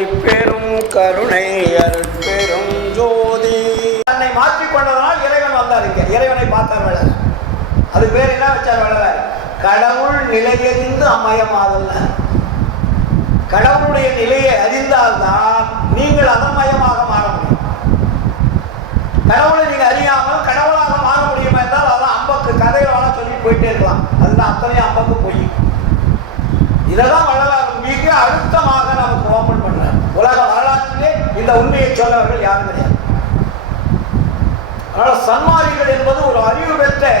தனிப்பெரும் கருணை அருட்பெரும் ஜோதி. தன்னை மாற்றிக்கொண்டதனால் இறைவன் வந்தார். இறைவனை பார்த்தார் வள்ளலார். அது பேர் என்ன வச்சார் வள்ளலார்? கடவுள் நிலையறிந்து அம்மயமாதல். கடவுளுடைய நிலையை அறிந்தால்தான் நீங்கள் அதமயமாக மாற முடியும். கடவுளை நீங்க அறியாமல் கடவுளாக மாற முடியும் என்றால் அதான் அம்பக்கு கதையோட சொல்லி போயிட்டே இருக்கலாம். அதுதான் அத்தனையும் அம்பக்கு போய். இதெல்லாம் வள்ளலார் மிக அழுத்தமாக நமக்கு ஓபன் பண்றார். உலக வரலாற்றிலே இந்த உண்மையை சொன்னவர்கள் யாரும் கிடையாது. அதனால சன்மார்க்கர்கள் என்பது ஒரு அறிவு பெற்ற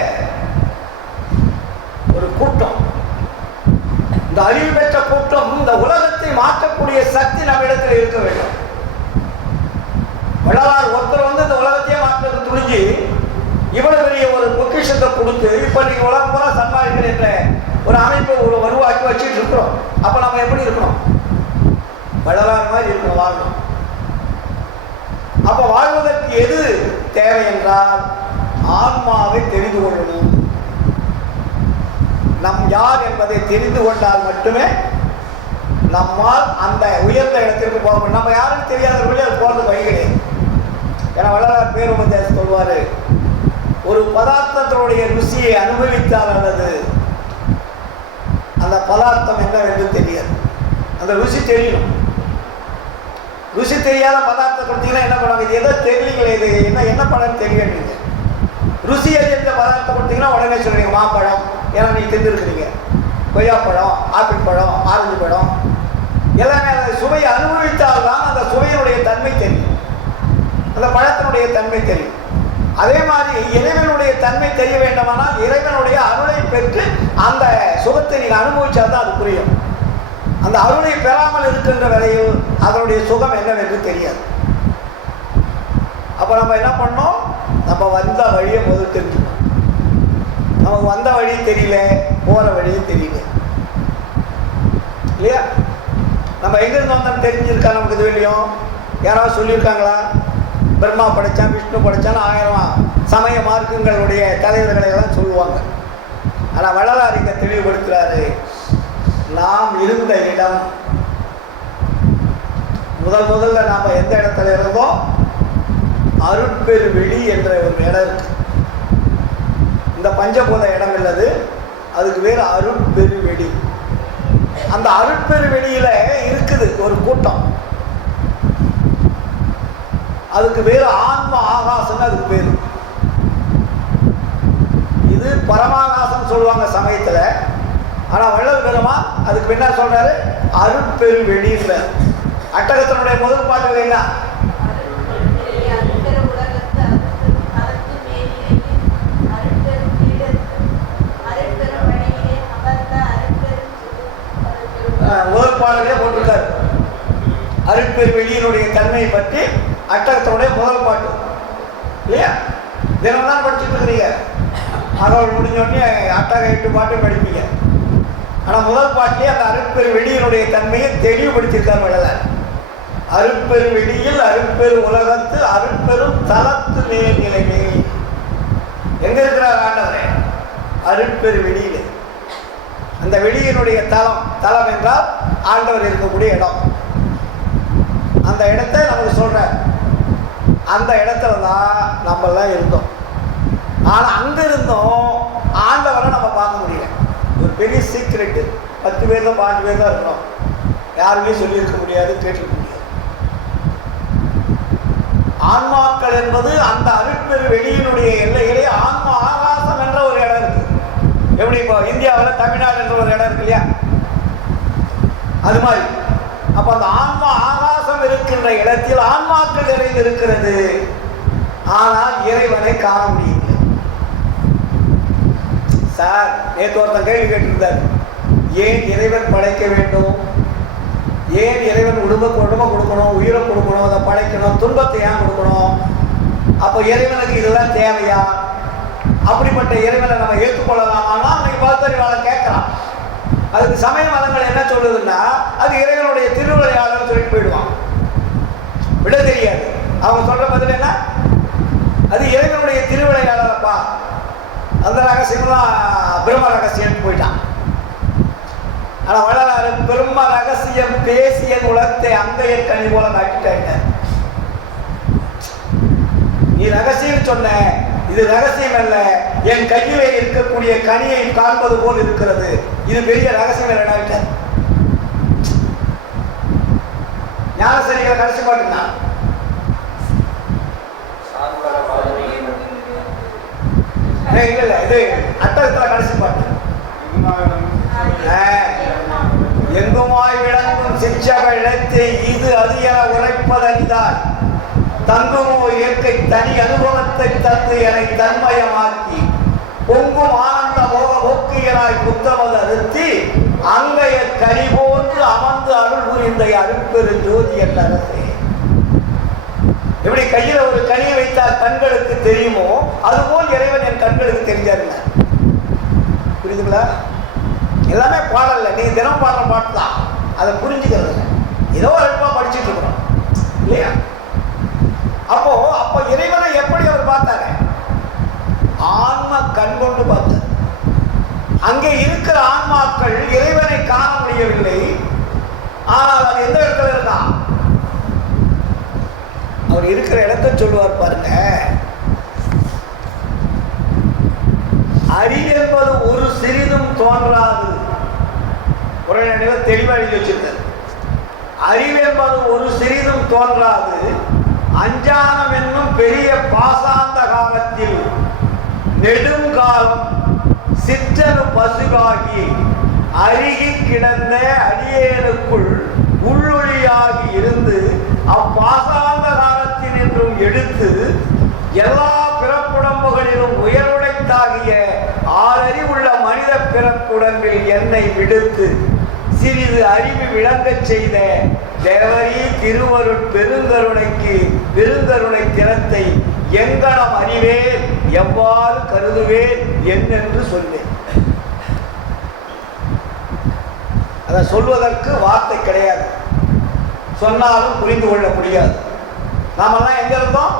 ஒரு கூட்டம். இந்த அறிவு பெற்ற கூட்டம் இந்த உலகத்தை மாற்றக்கூடிய சக்தி நம்மிடத்தில் இருக்க வேண்டும். வள்ளலார் ஒருத்தர் வந்து இந்த உலகத்தையே மாற்றது துணிஞ்சு இவ்வளவு பெரிய ஒரு பொக்கிஷத்தை கொடுத்து இப்ப நீங்க உலகம் பூரா சன்மார்க்கர்கள் என்ற ஒரு அமைப்பை உருவாக்கி வச்சுட்டு இருக்கிறோம். அப்ப நம்ம எப்படி இருக்கணும்? வள்ளலார் மாதிரி இருக்கணும், வாழணும். அப்ப வாழ்வதற்கு எது தேவை என்றால் ஆன்மாவை தெரிந்து கொள்ளணும். நம் யார் என்பதை தெரிந்து கொண்டால் மட்டுமே நம்மால் அந்த உயர்ந்த இடத்திற்கு போக முடியும். நம்ம யாருன்னு தெரியாதவர்களே அது போறது வழி கிடையாது. ஏன்னா வள்ளலார் பேருபதேசம் சொல்வாரு, ஒரு பதார்த்தத்தினுடைய ருசியை அனுபவித்தால் அல்லது அந்த பதார்த்தம் என்னவென்று தெரியாது. அந்த ருசி தெரியணும். ருசி தெரியாத பதார்த்தம் கொடுத்தீங்கன்னா என்ன பண்ணுவாங்க? இது எதோ தெரியலீங்களே, இது என்ன பழம்னு தெரியல. ருசி அறிந்த பதார்த்தம் கொடுத்தீங்கன்னா உடனே சொல்றீங்க மாம்பழம், ஏன்னா நீங்க தெரிஞ்சிருக்கிறீங்க. கொய்யாப்பழம், ஆப்பிள் பழம், ஆரஞ்சு பழம் எல்லாமே அந்த சுவையை அனுபவித்தால்தான் அந்த சுவையினுடைய தன்மை தெரியும், அந்த பழத்தினுடைய தன்மை தெரியும். அதே மாதிரி இறைவனுடைய தன்மை தெரிய வேண்டுமானால் இறைவனுடைய அருளை பெற்று அந்த சுகத்தை நீங்க அனுபவிச்சால்தான் அது புரியும். அந்த அருளை பெறாமல் இருக்கின்ற வரையில் அதனுடைய சுகம் என்னவென்று தெரியாது. அப்ப நம்ம என்ன பண்ணோம்? நம்ம வந்த வழியை முதல் தெரிஞ்சுக்கணும். நமக்கு வந்த வழி தெரியல, போற வழியும் தெரியல இல்லையா? நம்ம எங்கிருந்து வந்தோம் தெரிஞ்சிருக்கா? நமக்கு இது வெளியும் யாராவது சொல்லியிருக்காங்களா? பிரம்மா படைச்சான், விஷ்ணு படைச்சான்னு 1000 சமய மார்க்கங்களுடைய தலைவர்களை எல்லாம் சொல்லுவாங்க. ஆனால் வள்ளலார் இங்க தெளிவுபடுத்துறாரு, நாம் இருந்த இடம் முதல்ல நாம எந்த இடத்துல இருந்தோம்? அருட்பெரு வெளி என்ற ஒரு இடம் இருக்கு. இந்த பஞ்சபூத இடம் இல்லது, அதுக்கு வேறு அருட்பெரு வெளி. அந்த அருட்பெரு வெளியில இருக்குது ஒரு கூட்டம், அதுக்கு வேறு ஆன்ம ஆகாசம். அதுக்கு பேரு இது பரமாகாசம் சொல்லுவாங்க சமயத்துல. ஆனா வள்ளல் பெருமான் அதுக்கு என்ன சொல்றாரு? அருட்பெரு வெளியில. அட்டகத்தினுடைய முதல் பாட்டுகள் என்ன? முதல் பாடலே போட்டிருக்காரு. அருட்பெரு வெளியினுடைய தன்மையை பற்றி அட்டகத்தினுடைய முதல் பாட்டு இல்லையா? தினம்தான் படிச்சுட்டு இருக்கிறீங்க. அதோடு முடிஞ்சோடனே அட்டக 8 பாட்டு படிப்பீங்க. ஆனால் முதல் பாட்டிலே அந்த அருட்பெரு வெளியினுடைய தன்மையை தெளிவுபடுத்தியிருக்கார் வள்ளலார். அருட்பெரு வெளியில் அருட்பெரு உலகத்து அருட்பெரும் தலத்து மேல்நிலைமை. எங்க இருக்கிறார் ஆண்டவரே? அருட்பெரு வெளியில். அந்த வெளியினுடைய தலம் என்றால் ஆண்டவர் இருக்கக்கூடிய இடம். அந்த இடத்தை நமக்கு சொல்றார். அந்த இடத்துல தான் நம்மெல்லாம் இருந்தோம். ஆனால் அங்க இருந்தோம் ஆண்டவரை நம்ம பார்க்க முடியல. ஒரு பெரிய சீக்ரெட். 10 பேர் தான் 5 பேர் தான் இருக்கணும். யாருமே சொல்லியிருக்க முடியாது, கேட்டிருக்க முடியாது. ஆன்மாக்கள் என்பது அந்த அருட்பெரு வெளியினுடைய எல்லைகளே ஆன்மா ஆகாசம் என்ற ஒரு இடம் இருக்கு. எப்படி இப்போ இந்தியாவில் தமிழ்நாடு என்ற ஒரு இடம் இருக்கு இல்லையா? அது மாதிரி அப்ப அந்த ஆன்மா ஆகாசம் இருக்கின்ற இடத்தில் ஆன்மாக்கள் நிறைந்து இருக்கிறது. ஆனால் இறைவனை காண முடியல. சார், நேற்று ஒருத்தன் கேள்வி கேட்டிருந்தார், ஏன் இறைவன் படைக்க வேண்டும்? ஏன் இறைவன் உடம்பை கொடுக்கணும், உயிரை கொடுக்கணும், அதை படைக்கணும், துன்பத்தை ஏன் கொடுக்கணும்? அப்போ இறைவனுக்கு இதெல்லாம் தேவையா? அப்படிப்பட்ட இறைவனை நம்ம ஏற்றுக்கொள்ளலாமான்னா அன்னைக்கு பகுத்தறிவாளர் கேட்கலாம். அதுக்கு சமய மதங்கள் என்ன சொல்லுதுன்னா, அது இறைவனுடைய திருவிளையாடல் சொல்லிட்டு போயிடுவான். விட தெரியாது. அவங்க சொல்ற பதில் என்ன? அது இறைவனுடைய திருவிளையாடலப்பா, அந்த ரகசியம்லாம் பிரம்ம ரகசியம் போயிட்டான். ஆனா வள்ளலாறு பெரும்ப ரகசியம் பேசிய உலகத்தை அங்கைய கனி போல காட்டிட்டாங்க. நீ ரகசியம் சொன்ன, இது ரகசியம் அல்ல, என் கையிலே இருக்கக்கூடிய கனியை காண்பது போல் இருக்கிறது, இது பெரிய ரகசியம் இல்ல. ஞானசரிகளை கடைசி பாட்டுதான் இல்ல, இது அட்டகத்துல கடைசி பாட்டு. எங்குமாய் விளங்கும் சிற்சக இடத்தை இது அது என உரைப்பதறிந்தால் தங்குமோ இயற்கை தனி அனுபவத்தை தந்து என்னை தன்மயமாக்கி பொங்கும் ஆனந்த மோக போக்கியனாய் புத்தமது அறுத்தி அங்கைய கனி போன்று அமர்ந்து அருள் புரிந்த அருட்பெரு ஜோதி என்ற அரசே. எப்படி கையில ஒரு கனியை வைத்தால் கண்களுக்கு தெரியுமோ அதுபோல் இறைவன் என் கண்களுக்கு தெரிஞ்சாருங்க. புரியுதுங்களா? எல்லாமே பாடல்ல, நீ தினம் பாடுற பாட்டு தான், அதை புரிஞ்சுக்கிறது ஏதோ அல்பா படிச்சுட்டு இருக்கிறோம் இல்லையா? அப்போ இறைவனை எப்படி அவர் பார்த்தாரு? ஆன்மா கண் கொண்டு பார்த்தார். அங்கே இருக்கிற ஆன்மாக்கள் இறைவனை காண முடியவில்லை. ஆனால் அது எந்த இடத்துல இருக்கான்? அவர் இருக்கிற இடத்தை சொல்லுவார் பாருங்க. அறிவென்பது ஒரு சிறிதும் தோன்றாது. ஒரு தெளிவாக எழுதி வச்சிருக்கார். அறிவென்பது ஒரு சிறிதும் தோன்றாது, அஞ்ஞானம் என்னும் பெரிய பாசாந்த காலத்தில் நெடுங்காலம் சிற்றனு பசுகாகி அருகி கிடந்த அடியேனுக்குள் உள்ளொளியாகி இருந்து அப்பாசாந்த காலத்தில் என்றும் எடுத்து எல்லா பிறப்புடம்புகளிலும் உயர்வுடைத்தாகிய ஆறறிவுள்ள மனித பிறப்புடம்பில் என்னை விடுத்து சிறிது அறிவு விளங்கச் செய்த தேவரி திருவருட் பெருங்கருணைக்கு பெருங்கருணை திறத்தை எங்கனம் அறிவேன், எவ்வாறு கருதுவேன் என்னென்று சொல்வேன். அதை சொல்வதற்கு வார்த்தை கிடையாது, சொன்னாலும் புரிந்து கொள்ள முடியாது. நாமெல்லாம் எங்க இருந்தோம்?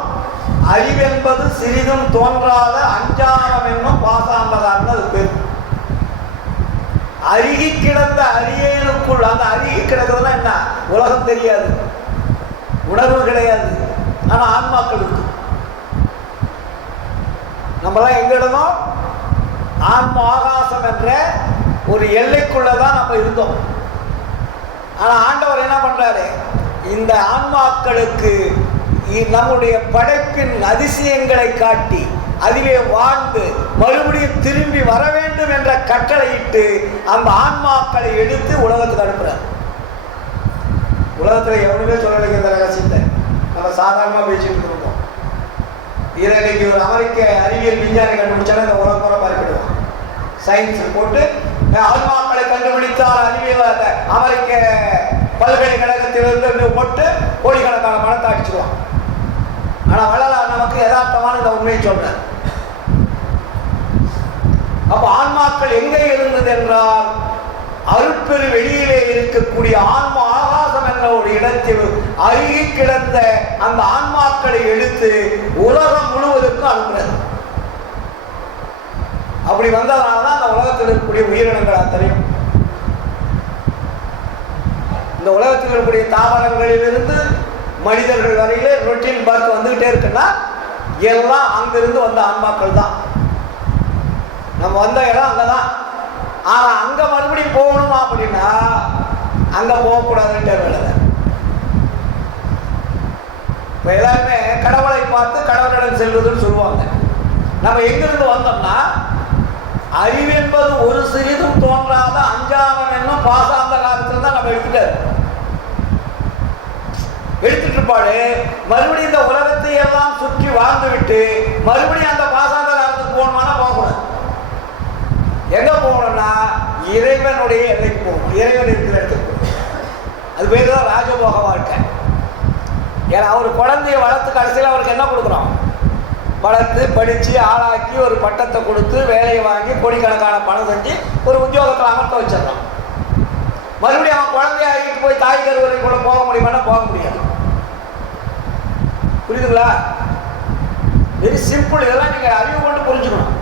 அறிவென்பது சிறிதும் தோன்றாத அஞ்ஞானம் என்னும் பாசாந்தகான்னு அது பேர். அருகி கிடந்த அரியனுக்குள், அந்த அருகி கிடக்கிறதுனா என்ன? உலகம் தெரியாது, உணர்வு கிடையாது, ஆனா ஆன்மாக்களுக்கு. நம்மளாம் எங்க இடமோ ஆன்ம ஆகாசம் என்ற ஒரு எல்லைக்குள்ளதான் நம்ம இருந்தோம். ஆனா ஆண்டவர் என்ன பண்றாரு? இந்த ஆன்மாக்களுக்கு நம்முடைய படைப்பின் அதிசயங்களை காட்டி அதிலே வாழ்ந்து மறுபடியும் திரும்பி வர வேண்டும் என்ற கட்டளையிட்டு அந்த ஆன்மாக்களை எடுத்து உலகத்துக்கு அனுப்புறார். உலகத்துல எவனுமே சொல்லலைங்க இந்த ரகசியத்தை. நம்ம சாதாரணமா பேசிட்டு இருக்கோம். இன்னைக்கு ஒரு அமெரிக்க அறிவியல் விஞ்ஞானி கண்டுபிடிச்சாலும் இந்த உலகம் கூட பார்க்கிடுவோம். சயின்ஸ் போட்டு ஆன்மாக்களை கண்டுபிடித்தால் அறிவியல் அமெரிக்க பல்கலைக்கழகத்திலிருந்து போட்டு கோடிக்கணக்கான பணத்தை அடிச்சுடுவான். ஆனா வள்ளலார் நமக்கு யதார்த்தமான இந்த உண்மையை சொல்றார். அப்ப ஆன்மாக்கள் எங்கே இருந்தது என்றால் அருட்பெரு வெளியிலே இருக்கக்கூடிய ஆன்ம ஆகாசம் என்ற ஒரு இடத்தில் அருகி கிடந்த அந்த ஆன்மாக்களை எடுத்து உலகம் முழுவதற்கும் அனுப்புறது. அப்படி வந்ததுனாலதான் அந்த உலகத்தில் இருக்கக்கூடிய உயிரினங்கள் அத்தனையும், இந்த உலகத்தில் இருக்கக்கூடிய தாவரங்களிலிருந்து மனிதர்கள் வரையிலே ரொட்டீன் பர்த் வந்துகிட்டே இருக்குன்னா எல்லாம் அங்கிருந்து வந்த ஆன்மாக்கள் தான். நம்ம வந்த இடம் அங்கதான். ஆனா அங்க மறுபடியும் போகணுமா அப்படின்னா அங்க போகக்கூடாதுன்ற வேலை. இப்ப எல்லாருமே கடவுளை பார்த்து கடவுளிடம் செல்வதுன்னு சொல்லுவாங்க. நம்ம எங்கிருந்து வந்தோம்னா அறிவு என்பது ஒரு சிறிதும் தோன்றாத அஞ்ஞானம் என்னும் பாசாந்த காலத்துல தான் நம்ம எடுத்துட்டு பாடு மறுபடியும் இந்த உலகத்தை எல்லாம் சுற்றி வாழ்ந்து விட்டு மறுபடியும் அந்த பாசாந்த காலத்துக்கு போகணும்னா போகக்கூடாது. எங்க போகணும்னா இறைவனுடைய எல்லைக்கு போகணும், இறைவன் இருக்கிற இடத்துக்கு போகணும். அது பேர் தான் ராஜபோக வாழ்க்கை. ஏன்னா அவர் குழந்தைய வளர்த்து கடைசியில் அவருக்கு என்ன கொடுக்குறோம்? வளர்த்து படித்து ஆளாக்கி ஒரு பட்டத்தை கொடுத்து வேலையை வாங்கி கோடிக்கணக்கான பணம் செஞ்சு ஒரு உத்தியோகத்தில் அமர்த்த வச்சிடறோம். மறுபடியும் அவன் குழந்தைய ஆகிட்டு போய் தாய் கருவறை கூட போக முடியுமானா போக முடியாது. புரியுதுங்களா? Very simple. இதெல்லாம் நீங்க அறிவு கொண்டு புரிஞ்சுக்கணும்.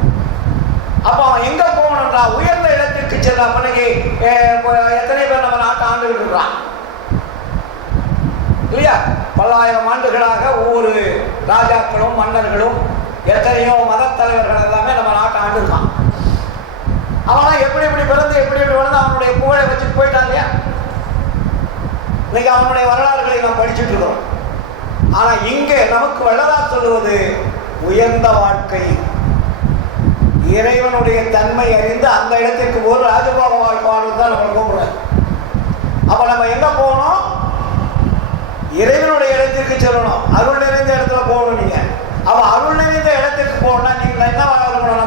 அப்போ அவன் எங்க போகணும்னா உயர்ந்த இடத்திற்கு இடத்திற்கு செல்ல அப்பனைக்கு எத்தனை பேர் நம்ம நாட்டை ஆண்டுகிட்டு இருக்கிறான் இல்லையா? பல்லாயிரம் ஆண்டுகளாக ஒவ்வொரு ராஜாக்களும் மன்னர்களும் எத்தனையோ மத தலைவர்கள் எல்லாமே நம்ம நாட்டை ஆண்டுருக்கான். அவன் எப்படி எப்படி பிறந்து எப்படி எப்படி வளர்ந்து அவனுடைய புகழை வச்சுட்டு போயிட்டான் இல்லையா? இன்னைக்கு அவனுடைய வரலாறுகளை நாம் படிச்சுட்டு இருக்கிறோம். ஆனா இங்கே நமக்கு வரலாறு சொல்லுவது உயர்ந்த வாழ்க்கை, இறைவனுடைய தன்மை அறிந்து அந்த இடத்திற்கு ஒரு ராஜபோக வாழ்க்கை வாழ்தான் நம்ம கூப்பிடுறாரு. அப்ப நம்ம எங்க போகணும்? இறைவனுடைய இடத்திற்கு செல்லணும். அருள் நிறைந்த இடத்துல போகணும். நீங்க அவ அருள் நிறைந்த இடத்திற்கு போகணும்னா நீங்க என்ன இருக்கணும்?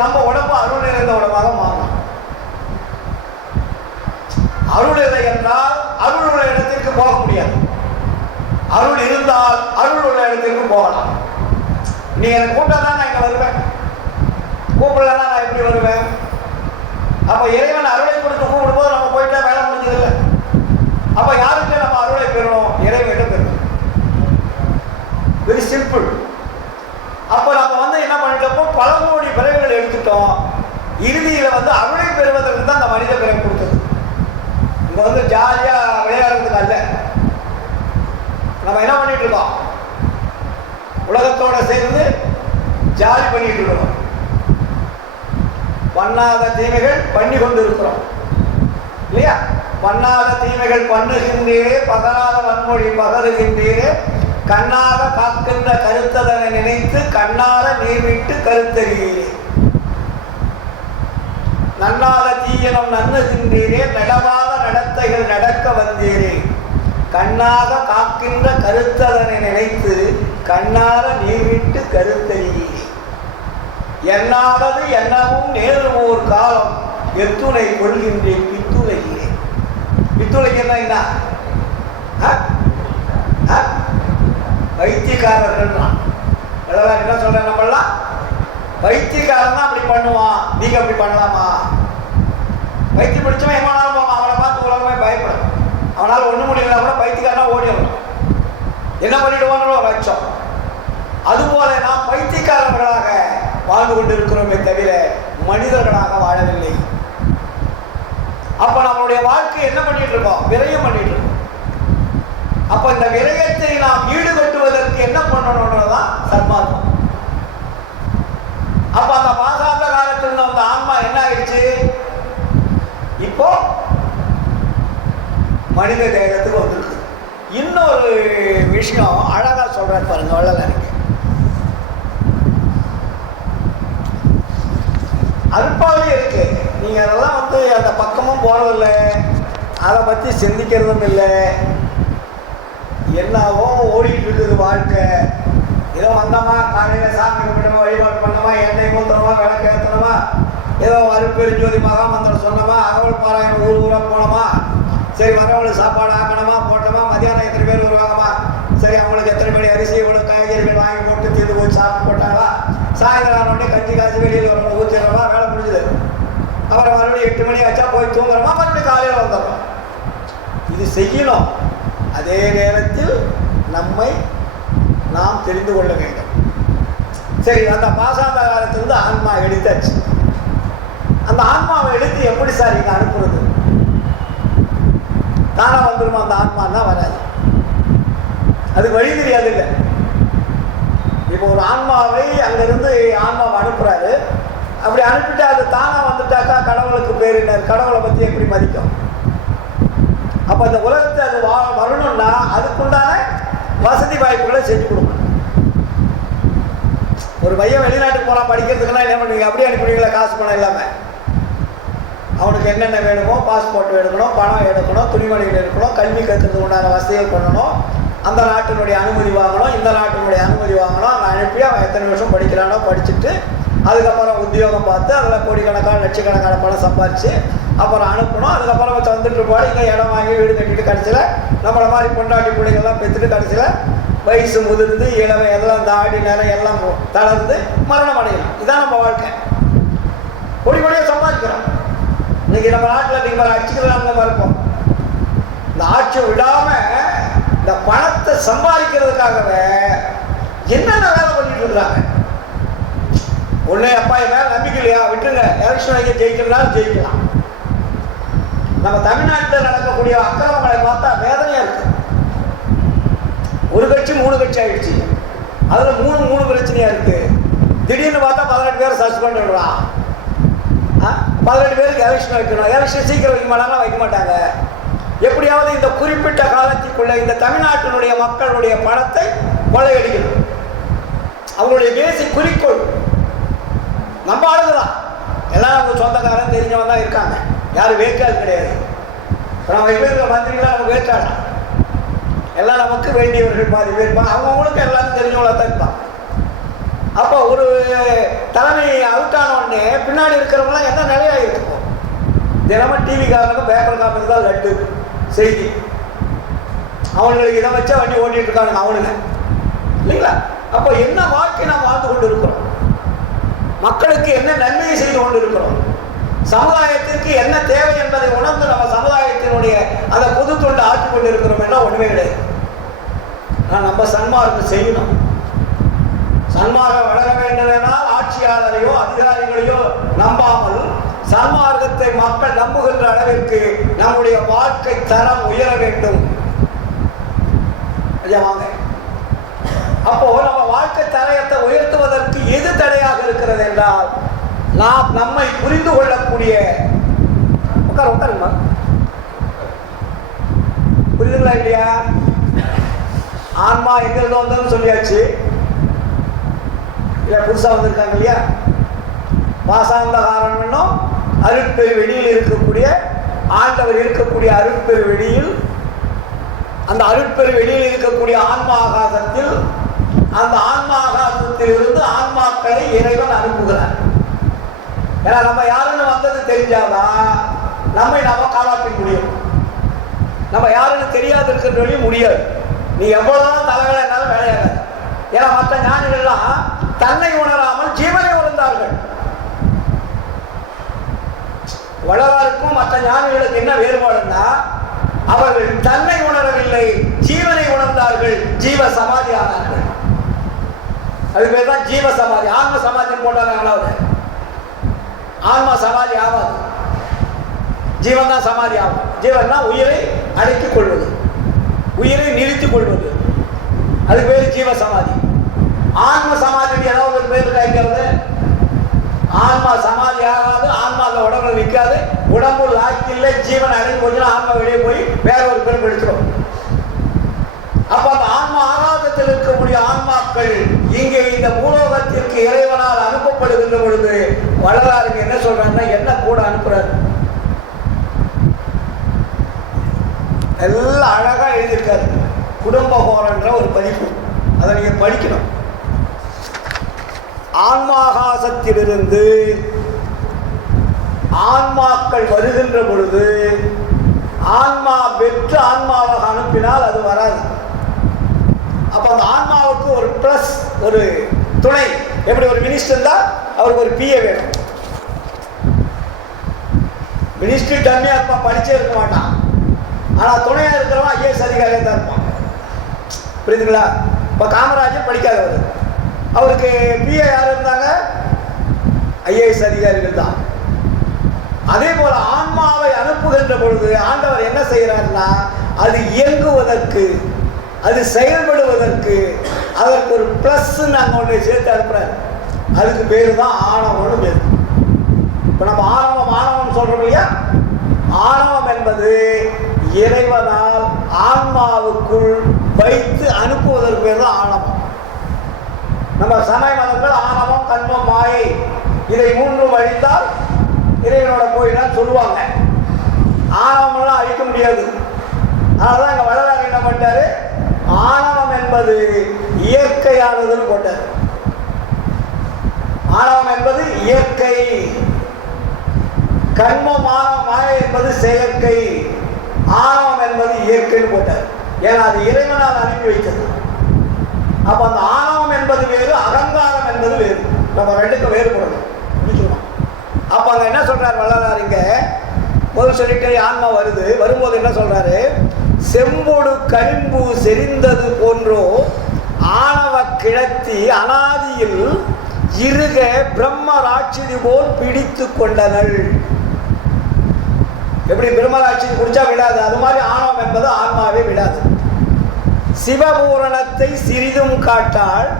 நம்ம உடம்பு அருள் நிறைந்த உடம்பாக மாறணும். அருள் இல்லை என்றால் அருள் உள்ள இடத்திற்கு போக முடியாது. அருள் இருந்தால் அருள் உள்ள இடத்திற்கு போகலாம். நீ எனக்கு கூப்பிட்டா நான் இங்க வருவேன், கூப்பிடலன்னா நான் எப்படி வருவேன்? அப்ப இறைவன் அருளை கொடுத்து கூப்பிடும் போது நம்ம போயிட்டா வேலை முடிஞ்சது இல்லை. அப்ப யாருக்கு நம்ம அருளை பெறணும்? இறைவனிடம் பெறணும். Very simple. அப்ப நம்ம என்ன பண்ணிட்டோம்? பல கோடி பிறவிகள் எடுத்துட்டோம். இறுதியில அருளை பெறுவதற்கு தான் அந்த மனித பிறவி கொடுத்தது. இங்க ஜாலியா விளையாடுறதுக்கு அல்ல. நம்ம என்ன பண்ணிட்டு இருக்கோம்? உலகத்தோட சேர்ந்து ஜாலி பண்ணிட்டு இருக்கோம். பண்ணாத தீமைகள் பண்ணி கொண்டு இருக்கிறோம் இல்லையா? பண்ணாத தீமைகள் பண்ணுகின்றீரே, பகராத வன்மொழி பகருகின்றீரே, கண்ணாக காக்கின்ற கருத்ததனை நினைத்து கண்ணார நீர்விட்டு கருத்தறியீரே, நன்னாத தீயனம் நன்னுகின்றீரே, நடவாத நடத்தைகள் நடக்க வந்தீரே, கண்ணாக காக்கின்ற கருத்ததனை நினைத்து கண்ணார நீர்விட்டு கருத்தறியீரே, என்னாவது என்னவும் நேரும் ஓர் காலம் எத்துணை கொள்கின்றேன் பித்துளையே. பித்துளைக்கு என்ன? வைத்தியக்காரர்கள். என்ன சொல்றேன்? நம்மளாம் வைத்தியக்காரன் தான் அப்படி பண்ணுவான், நீங்க அப்படி பண்ணலாமா? வைத்தியம் பிடிச்சவன் எவனாலும் போவான். அவனை பார்த்து உலகமே பயப்படும். அவனால் ஒண்ணு முடியல கூட பைத்தியக்காரனா ஓடி வரணும். என்ன பண்ணிடுவாங்களோ ஒரு அச்சம். அதுபோல நாம் பைத்தியக்காரர்களாக வாழ்ந்து கொண்டிருக்கிறோமே தவிர மனிதர்களாக வாழவில்லை. அப்ப நம்மளுடைய வாழ்க்கை என்ன பண்ணிட்டு இருக்கோம்? விரயம் பண்ணிட்டு இருக்கோம். அப்ப இந்த விரயத்தை நாம் ஈடுகட்டுவதற்கு என்ன பண்ணணும்ன்றதுதான் சன்மார்க்கம். அப்ப அந்த பாசாந்த காலத்தில் அந்த ஆன்மா என்ன ஆயிடுச்சு? இப்போ மனித தேகத்துக்கு வந்திருக்கு. இன்னொரு விஷயம் அழகா சொல்றாரு பாருங்க வள்ளலார். அல்பாவே இருக்கு. நீங்க அதெல்லாம் அந்த பக்கமும் போறதில்லை, அதை பத்தி சிந்திக்கிறதும் இல்லை. என்னவோ ஓடிட்டு இருக்குது வாழ்க்கை. ஏதோ வந்தோமா, காலையில சாமி கும்பிட்டோமா, வழிபாடு பண்ணோமா, எண்ணெய் ஊத்துறோமா, விளக்கு ஏற்றணுமா, ஏதோ அருட்பெருஞ்சோதி மகாமந்திரம் சொன்னோமா, அகவல் பாராயணம் ஊர் ஊரா போனோமா, சரி வரவங்களுக்கு சாப்பாடு ஆக்கணுமா, போட்டோமா, மதியானம் எத்தனை பேர் வருவாங்கம்மா, சரி அவங்களுக்கு எத்தனை மணி அரிசி இவ்வளவு காய்கறிகள் வாங்கி போட்டு தீர்ந்து போய் சாப்பிட்டு போட்டாங்களா, சாயந்தரம் உடனே கஞ்சி காய்ச்சி வெளியில் வரவங்களை ஊற்றிடுறோமா, வேலை முடிஞ்சுது. அப்புறம் மறுபடியும் 8 மணி ஆச்சா போய் தூங்குறோமா, மறுபடியும் காலையில் வந்துடுறோம். இது செய்யணும். அதே நேரத்தில் நம்மை நாம் தெரிந்து கொள்ள வேண்டும். சரி, அந்த பாசாந்த காலத்திலிருந்து ஆன்மா எடுத்தாச்சு. அந்த ஆன்மாவை எடுத்து எப்படி சார் இங்க அனுப்புறது? தானா வந்துருமா? அந்த ஆன்மான்னா வராது. அது வழி தெரியாது. இல்லை, இப்போ ஒரு ஆன்மாவை அங்கிருந்து ஆன்மாவை அனுப்புறாரு. அப்படி அனுப்பிட்டு அது தானா வந்துட்டாக்கா கடவுளுக்கு பேர் என்ன? கடவுளை பத்தி எப்படி மதிக்கும்? அப்ப இந்த உலகத்தை அது வரணும்னா அதுக்குண்டான வசதி வாய்ப்புகளை செஞ்சு கொடுக்கணும். ஒரு பையன் வெளிநாட்டுக்கு போகலாம் படிக்கிறதுக்குன்னா என்ன பண்ணுவீங்க? அப்படியே அனுப்பிடுவீங்களா? காசு பணம் இல்லாம அவனுக்கு என்னென்ன வேணுமோ, பாஸ்போர்ட் எடுக்கணும், பணம் எடுக்கணும், துணிமணிகள் எடுக்கணும், கல்வி கற்றுறதுக்கு உண்டான வசதிகள் பண்ணணும், அந்த நாட்டினுடைய அனுமதி வாங்கணும், இந்த நாட்டினுடைய அனுமதி வாங்கணும். அங்கே அனுப்பி அவன் எத்தனை வருஷம் படிக்கிறானோ படிச்சுட்டு அதுக்கப்புறம் உத்தியோகம் பார்த்து அதில் கோடிக்கணக்கான லட்சக்கணக்கான பணம் சம்பாரிச்சு அப்புறம் அனுப்பணும். அதுக்கப்புறம் வந்துட்டு இருப்பாடு இங்கே இடம் வாங்கி வீடு கட்டிட்டு கடைசியில் நம்மளை மாதிரி பொண்டாட்டி பிள்ளைகள்லாம் பெற்றுட்டு கடைசியில் வயசு முதிர்ந்து இளவை எல்லாம் தாடி நேரம் எல்லாம் தளர்ந்து மரணம் அடையணும். இதுதான் நம்ம வாழ்க்கை. கொடி கொடியாக சம்பாதிக்கிறோம். இன்னைக்கு நம்ம நாட்டில் நீங்கள் அடிச்சுக்கலாம் இருப்போம். இந்த ஆட்சி விடாம இந்த பணத்தை சம்பாதிக்கிறதுக்காகவே என்னென்ன வேலை பண்ணிட்டு இருக்கிறாங்க. ஒண்ணே அப்பா என் மேல நம்பிக்கை இல்லையா, விட்டுருங்க, எலெக்ஷன் வைக்க ஜெயிக்கிறதாலும் ஜெயிக்கலாம். நம்ம தமிழ்நாட்டில் நடக்கக்கூடிய அக்கிரமங்களை பார்த்தா வேதனையா இருக்கு. ஒரு கட்சி 3 கட்சி ஆயிடுச்சு, அதுல 3 பிரச்சனையா இருக்கு. திடீர்னு பார்த்தா 18 பேர் சஸ்பெண்ட் பண்ணுறான். 18 பேருக்கு எலெக்ஷன் வைக்கணும். எலெக்ஷன் சீக்கிரம் வைக்க மாட்டாங்க, வைக்க மாட்டாங்க. எப்படியாவது இந்த குறிப்பிட்ட காலத்திற்குள்ள இந்த தமிழ்நாட்டினுடைய மக்களுடைய பணத்தை கொள்ளையடிக்கணும். அவங்களுடைய பேசிக் குறிக்கோள். நம்ம ஆளுதான் எல்லாம் அவங்க சொந்தக்காரன் தெரிஞ்சவங்க தான் இருக்காங்க, யாரும் வேக்காது கிடையாது. இப்போ நம்ம இருக்கிற மந்திரிகளாம் நமக்கு வேக்காடா, எல்லாம் நமக்கு வேண்டியவர்கள் பாதி பேர் இருப்பாங்க, அவங்கவுங்களுக்கு எல்லாரும் தெரிஞ்சவங்களா தான் இருப்பாங்க. அப்போ ஒரு தலைமை அவுட் ஆன உடனே பின்னாடி இருக்கிறவங்களாம் என்ன நிலையாக இருக்கும்? தினமும் டிவிக்காரனுக்கு பேப்பர்காரனுக்கு தான் லட்டு செய்தி. அவங்களுக்கு இதை வச்சா வண்டி ஓட்டிட்டு இருக்கானுங்க அவனுங்க, இல்லைங்களா? அப்போ என்ன வாழ்க்கை நாம் வாழ்ந்து கொண்டு இருக்கிறோம்? மக்களுக்கு என்ன நன்மையை செய்து கொண்டு இருக்கிறோம்? சமுதாயத்திற்கு என்ன தேவை என்பதை உணர்ந்து நம்ம சமுதாயத்தினுடைய அந்த பொது தொண்டு ஆற்றி கொண்டு இருக்கிறோம் எல்லாம் ஒன்றுமே கிடையாது. நம்ம சன்மார்க்கம் செய்யணும். சன்மார்க்கம் வளர வேண்டுமென்றால் ஆட்சியாளரையோ அதிகாரிகளையோ நம்பாமல் சன்மார்க்கத்தை மக்கள் நம்புகின்ற அளவிற்கு நம்முடைய வாழ்க்கை தரம் உயர வேண்டும். வாங்க, அப்போ நம்ம வாழ்க்கை தரத்தை உயர்த்துவதற்கு எது தடையாக இருக்கிறது என்றால் நாம் நம்மை புரிந்து கொள்ளக்கூடிய உட்காருமா புரியுதுங்களா இல்லையா? ஆன்மா எங்கிருந்து வந்ததுன்னு சொல்லியாச்சு. இல்லை புதுசாக வந்திருக்காங்க இல்லையா? பாசாந்த காரணம்னும் அருட்பெரு வெளியில் இருக்கக்கூடிய ஆண்டவர் இருக்கக்கூடிய அருட்பெரு வெளியில், அந்த அருட்பெரு வெளியில் இருக்கக்கூடிய ஆன்மா ஆகாசத்தில், அந்த ஆன்மா ஆகாசத்தில் இருந்து ஆன்மாக்களை இறைவன் அனுப்புகிறார். ஏன்னா நம்ம யாருன்னு வந்தது தெரிஞ்சாதான் நம்மை நாம காப்பாற்ற முடியும். நம்ம யாருன்னு தெரியாது இருக்கின்ற முடியாது. நீ எவ்வளவுதான் தலைவரை என்னாலும் வேலையாகாது. ஏன்னா மற்ற ஞானிகள்லாம் தன்னை உணராமல் ஜீவனை உணர்ந்தார்கள். வள்ளலாருக்கும் மற்ற ஞானிகளுக்கு என்ன வேறுபாடுன்னா, அவர்கள் தன்னை உணரவில்லை, ஜீவனை உணர்ந்தார்கள், ஜீவ சமாதி ஆனார்கள். அது பேர் தான் ஜீவ சமாதி. ஆன்ம சமாதின்னு போட்டாங்க. ஆன்மா சமாதி ஆகாது, ஜீவன் தான் சமாதி ஆகும். ஜீவன்னா உயிரை அடக்கிக் கொள்வது, உயிரை நிறுத்திக் கொள்வது, அது பேர் ஜீவ சமாதி. ஆன்ம சமாதிக்கு ஏதாவது ஒரு பேர் கிடைக்கிறது. ஆன்மா சமாதி ஆகாது, ஆன்மா அந்த உடம்புல நிற்காது. உடம்பு லாக்கில்லை, ஜீவன் அடங்கி போச்சுன்னா ஆன்மா வெளியே போய் வேற ஒரு பேர் எடுத்துரும். அப்ப அந்த ஆன்மா ஆகாதத்தில் இருக்கக்கூடிய ஆன்மாக்கள் இங்கே இந்த பூலோகத்திற்கு இறைவனால் அனுப்பப்படுகின்ற பொழுது வள்ளலாருக்கு என்ன சொல்றாங்கன்னா, என்ன கூட அனுப்புறாரு? எல்லாம் அழகா எழுதியிருக்காரு. குடும்பகோரன்ற ஒரு பதிப்பு, அதை நீங்க படிக்கணும். ஆன்மாகாசத்திலிருந்து ஆன்மாக்கள் வருகின்ற பொழுது ஆன்மா வெற்று ஆன்மாவாக அனுப்பினால் அது வராது. அப்ப அந்த ஆன்மாவுக்கு ஒரு பிளஸ், ஒரு துணை. எப்படி ஒரு மினிஸ்டர் தான் அவருக்கு ஒரு பிஏ வேணும். மினிஸ்டர் டம்மியா இருப்பான், படிச்சே இருக்க மாட்டான். ஆனா துணையா இருக்கிறவன் ஐஏஎஸ் அதிகாரியா தான் இருப்பான். புரியுதுங்களா? இப்ப காமராஜர் படிக்காதவர், அவருக்கு பிஏ யார் இருந்தாங்க? ஐஏஎஸ் அதிகாரிகள் தான். அதே போல ஆன்மாவை அனுப்புகின்ற பொழுது ஆண்டவர் என்ன செய்யறாருன்னா, அது இயங்குவதற்கு, அது செயல்படுவதற்கு அதற்கு ஒரு பிளஸ் நாங்கள் ஒன்று சேர்த்து அனுப்புறாரு. அதுக்கு பேரு தான் ஆணவம்னு பேரு. இப்போ நம்ம ஆணவம் சொல்றோம் இல்லையா? ஆணவம் என்பது இறைவனால் ஆன்மாவுக்குள் வைத்து அனுப்புவதற்கு பேர் தான் ஆணவம். நம்ம சமய மதங்கள் ஆணவம், கண்மம், மாயை இதை 3 அழித்தால் இறைவனோட கோயில்தான் சொல்லுவாங்க. ஆணவமெல்லாம் அழிக்க முடியாது. அதனாலதான் இங்க வள்ளலார் என்ன பண்ணிட்டாரு, ஆணவம் என்பது இயற்கையானதுன்னு போட்டார். ஆணவம் என்பது இயற்கை, கண்மம் மாயை என்பது செயற்கை, ஆணவம் என்பது இயற்கைன்னு போட்டார். ஏன்னா அது இறைவனால் அனுப்பி வைத்தது. அப்ப அந்த ஆணவம் என்பது வேறு, அகங்காரம் என்பது வேறு. நம்ம ரெண்டுக்கும் வேறுபடணும். அப்ப அங்க என்ன சொல்றாரு வள்ளலார்? இங்க முதல் சொல்லிட்டு ஆன்மா வரும்போது என்ன சொல்றாரு? செம்பொடு கழிம்பு செறிந்தது போன்றோ ஆணவ கிழத்தி அனாதியில் இருக பிரம்மராட்சிதி போல் பிடித்து கொண்டனள். எப்படி பிரம்மராட்சிதி குடிச்சா விடாது, அது மாதிரி ஆணவம் என்பது ஆன்மாவே விடாது. சிவபூரணத்தை சிறிதும் காட்டாள்,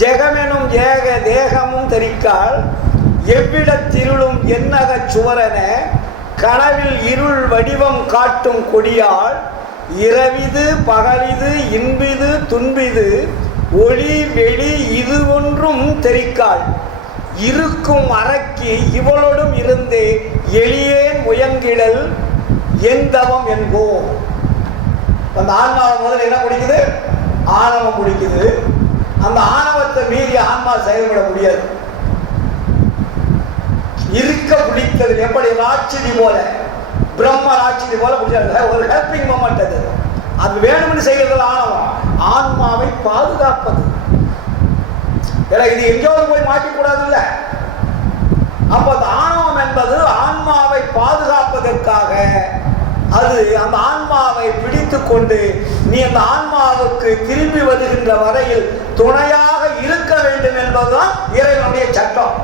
ஜெகமெனும் ஏக தேகமும் தெரிக்காள், எவ்விடத்திருளும் என்னக சுவரன கனவில் இருள் வடிவம் காட்டும் கொடியாள், இரவிது பகலிது இன்பிது துன்பிது ஒளி வெளி இது ஒன்றும் தெரிக்காள், இருக்கும் அரக்கி இவளோடும் இருந்தே எளியேன் முயங்கிடல் எந்தவம் என்போ. அந்த ஆன்மாவை முதல்ல என்ன பிடிக்குது? ஆணவம் பிடிக்குது. அந்த ஆணவத்தை மீறி ஆன்மா செயல்பட முடியாது. இருக்க பிடித்தது எப்படி ராட்சிதி போல, பிரம்ம ராட்சிதி போல பிடிச்சாங்க. ஒரு ஹெல்பிங் மொமெண்ட் அது. அது வேணும்னு செய்யறதுல ஆணவம். ஆன்மாவை பாதுகாப்பது. இது எங்கேயாவது போய் மாட்டிக்கூடாது இல்ல. அப்ப அந்த ஆணவம் என்பது ஆன்மாவை பாதுகாப்பதற்காக அது அந்த ஆன்மாவை பிடித்து கொண்டு நீ அந்த ஆன்மாவுக்கு திரும்பி வருகின்ற வரையில் துணையாக இருக்க வேண்டும் என்பதுதான் இறைவனுடைய சட்டம்.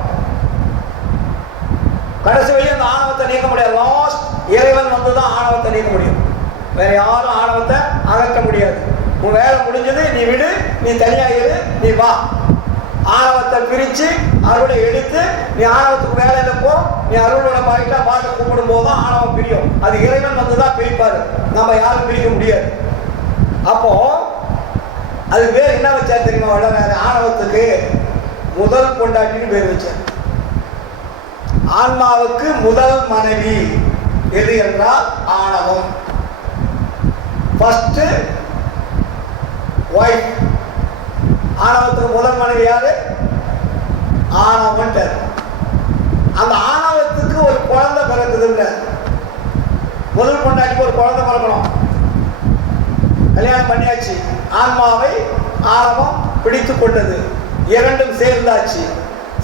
கடைசி வரையும் அந்த ஆணவத்தை நீக்க முடியாது. லாஸ்ட் இறைவன் வந்துதான் ஆணவத்தை நீக்க முடியும். வேற யாரும் ஆணவத்தை அகற்ற முடியாது. உன் வேலை முடிஞ்சது, நீ விடு, நீ தனியா இரு, நீ வா. ஆணவத்தை பிரிச்சு அருளை எடுத்து நீ ஆணவத்துக்கு வேலையில போ, நீ அருளோட பாயிட்டா பாட்டு கூப்பிடும் போதுதான் ஆணவம் பிரியும். அது இறைவன் வந்துதான் பிரிப்பாரு, நம்ம யாரும் பிரிக்க முடியாது. அப்போ அது பேர் என்ன வச்சார் தெரியுமா? வளராது ஆணவத்துக்கு முதல் பொண்டாட்டின்னு பேர் வச்சார். ஆன்மாவுக்கு முதல் மனைவி எது என்றால் ஆணவம். First wife. ஆணவத்துக்கு முதல் மனைவி யாரு? ஆணவம். அந்த ஆணவத்துக்கு ஒரு குழந்தை பிறக்குதுங்க. முதல் பொண்டாட்டிக்கு ஒரு குழந்தை பிறக்கணும். கல்யாணம் பண்ணியாச்சு. ஆன்மாவை ஆணவம் பிடித்து கொண்டது. இரண்டும் சேர்ந்தாச்சு.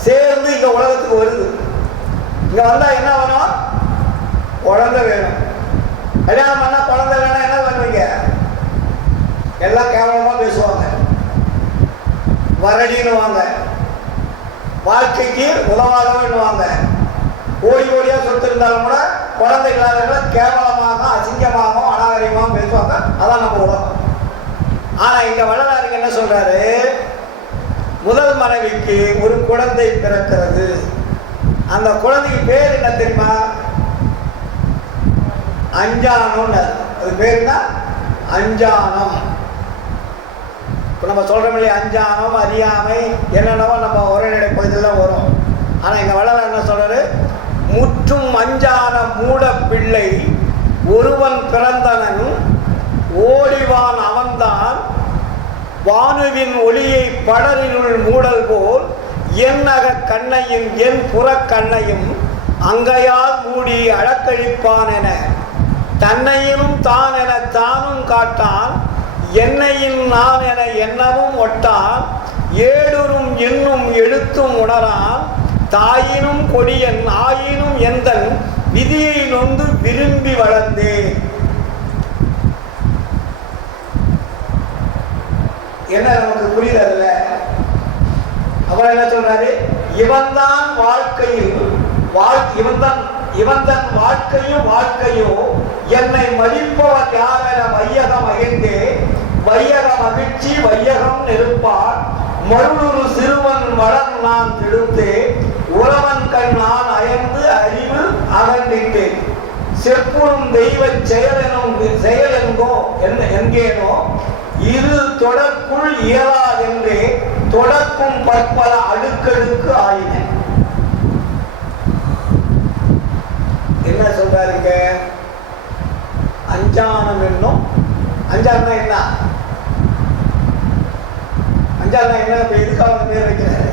சேர்ந்து இங்க உலகத்துக்கு வருது. இங்க வந்தா என்ன வேணும்? குழந்தை வேணும். கல்யாணம் பண்ணா குழந்தை வேணும். என்ன பண்ணுவீங்க? எல்லாம் கேவலமா பேசுவாங்க, வரடின்னு வாங்க, வாழ்க்கைக்கு உதவாதவன்னுவாங்க. கோடி கோடியா சொத்து இருந்தாலும் கூட குழந்தை இல்லாதவங்களை கேவலமாக அசிங்கமாக அநாகரிகமாக பேசுவாங்க. அதான் நம்ம உலகம். ஆனா இங்க வள்ளலாருக்கு என்ன சொல்றாரு? முதல் மனைவிக்கு ஒரு குழந்தை பிறக்கிறது. அந்த குழந்தைக்கு பேர் என்ன தெரியுமா? அஞ்சானம். அது பேர் என்ன? அஞ்சானம். இப்போ நம்ம சொல்கிறோம் இல்லையா, அஞ்சானம், அறியாமை, என்னென்னவோ நம்ம உரைநடை பகுதியில் தான் வரும். ஆனால் எங்கள் வள்ளலார் என்ன சொல்கிறாரு? முற்றும் அஞ்சான மூட பிள்ளை ஒருவன் பிறந்தனன் ஓடிவான் அவன்தான் வானுவின் ஒளியை படரினுள் மூடல் போல் என்னக கண்ணையும் என் புறக்கண்ணையும் அங்கையால் மூடி அழக்கழிப்பான் என தன்னையினும் தான் என தானும் காட்டான், என்னையின் நான் என எண்ணவும் ஒட்டான், ஏடுறும் எண்ணும் எழுத்தும் உணரான், தாயினும் கொடியன் ஆயினும் எந்தன் விதியை நொந்து விரும்பி வளர்ந்தேன். என்ன நமக்கு புரியுதல்ல? அவர் என்ன சொல்றாரு? இவன்தான் வாழ்க்கையில் இவன்தான் வாழ்க்கையும் வாழ்க்கையோ என்னை மதிப்பவன் யார் என வையகம் மகிழ்ந்தே வையக மகிழ்ச்சி வையகம் நெருப்பார் மருளுரு சிறுவன் வளர் நான் திடுத்தே உறவன் கண் நான் அயர்ந்து அறிவு அகன்றிட்டேன் செப்புறும் தெய்வ செயல் என்கோ என்கேனோ இரு தொடர்க்குள் இயலாதென்றே தொடர்க்கும் பற்பல அடுக்கடுக்கு ஆயின. என்ன சொல்றாருங்க? அஞ்சானம் என்னும் அஞ்சானா என்ன? அஞ்சானா என்ன? இப்ப எதுக்காக பேர் வைக்கிறாரு?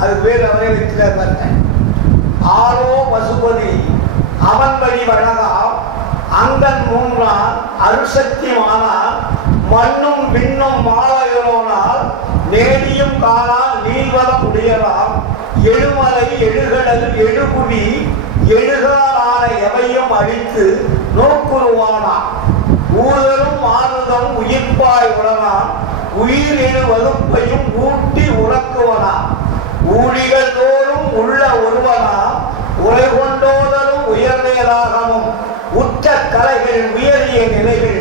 அது பேர் அவரே வைக்கிறார் பாருங்க. ஆரோ பசுபதி அவன் வழி வழகாம் அங்கன் மூன்றான் அருசக்தி மானான் மண்ணும் விண்ணும் மாலையோனால் நேடியும் காலால் நீள்வதம் உடையலாம் எழுமலை எழுகடல் எழுகுவி எழுகாலான எவையும் அழித்து நோக்குருவானா ஊதலும் ஆறுதலும் உயிர்ப்பாய் உளனான் உயிர் எழு வகுப்பையும் ஊட்டி உறக்குவனா உயிராகமும் உற்ற கலைகள் உயரிய நிலைகள்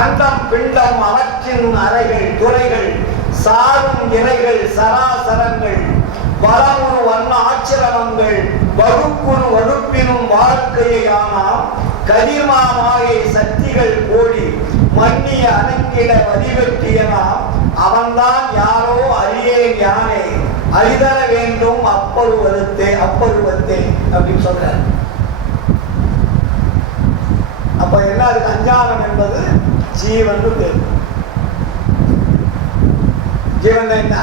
அண்டம் பிண்டம் அவற்றின் அறைகள் துறைகள் சாரும் இலைகள் சராசரங்கள் வளமுறு வண்ண ஆச்சிரமங்கள் வகுப்புறு வகுப்பினும் வாழ்க்கையானாம் கதிர்மாமாயை சக்திகள் கோடி மன்னிய அணங்கிட வதிவெட்டியனாம் அவன்தான் யாரோ அறியேன் யானே அறிதர வேண்டும் அப்பருவத்தே அப்படின்னு சொல்றார். அப்ப என்ன அதுக்கு அஞ்ஞானம் என்பது ஜீவன் பேர். ஜீவன் என்ன?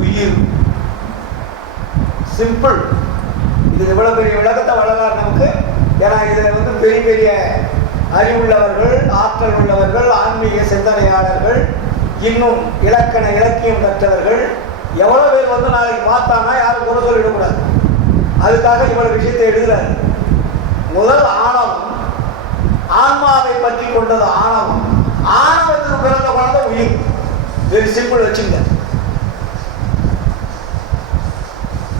உயிர். சிம்பிள். இது இவ்வளவு பெரிய விளக்கத்தை வளரார் நமக்கு. ஏன்னா இதுல பெரிய பெரிய அறிவுள்ளவர்கள், ஆற்றல் உள்ளவர்கள், ஆன்மீக சிந்தனையாளர்கள், இன்னும் இலக்கண இலக்கியம் கற்றவர்கள் எவ்வளவு பேர் நாளைக்கு பார்த்தாங்கன்னா யாரும் குறை சொல்லிடக்கூடாது. அதுக்காக இவ்வளவு விஷயத்தை எழுதுறாரு. முதல் ஆணவம், ஆன்மாவை பற்றி கொண்டது ஆணவம். ஆணவத்துக்கு பிறந்த குழந்தை உயிர். வெரி சிம்பிள் வச்சுங்க.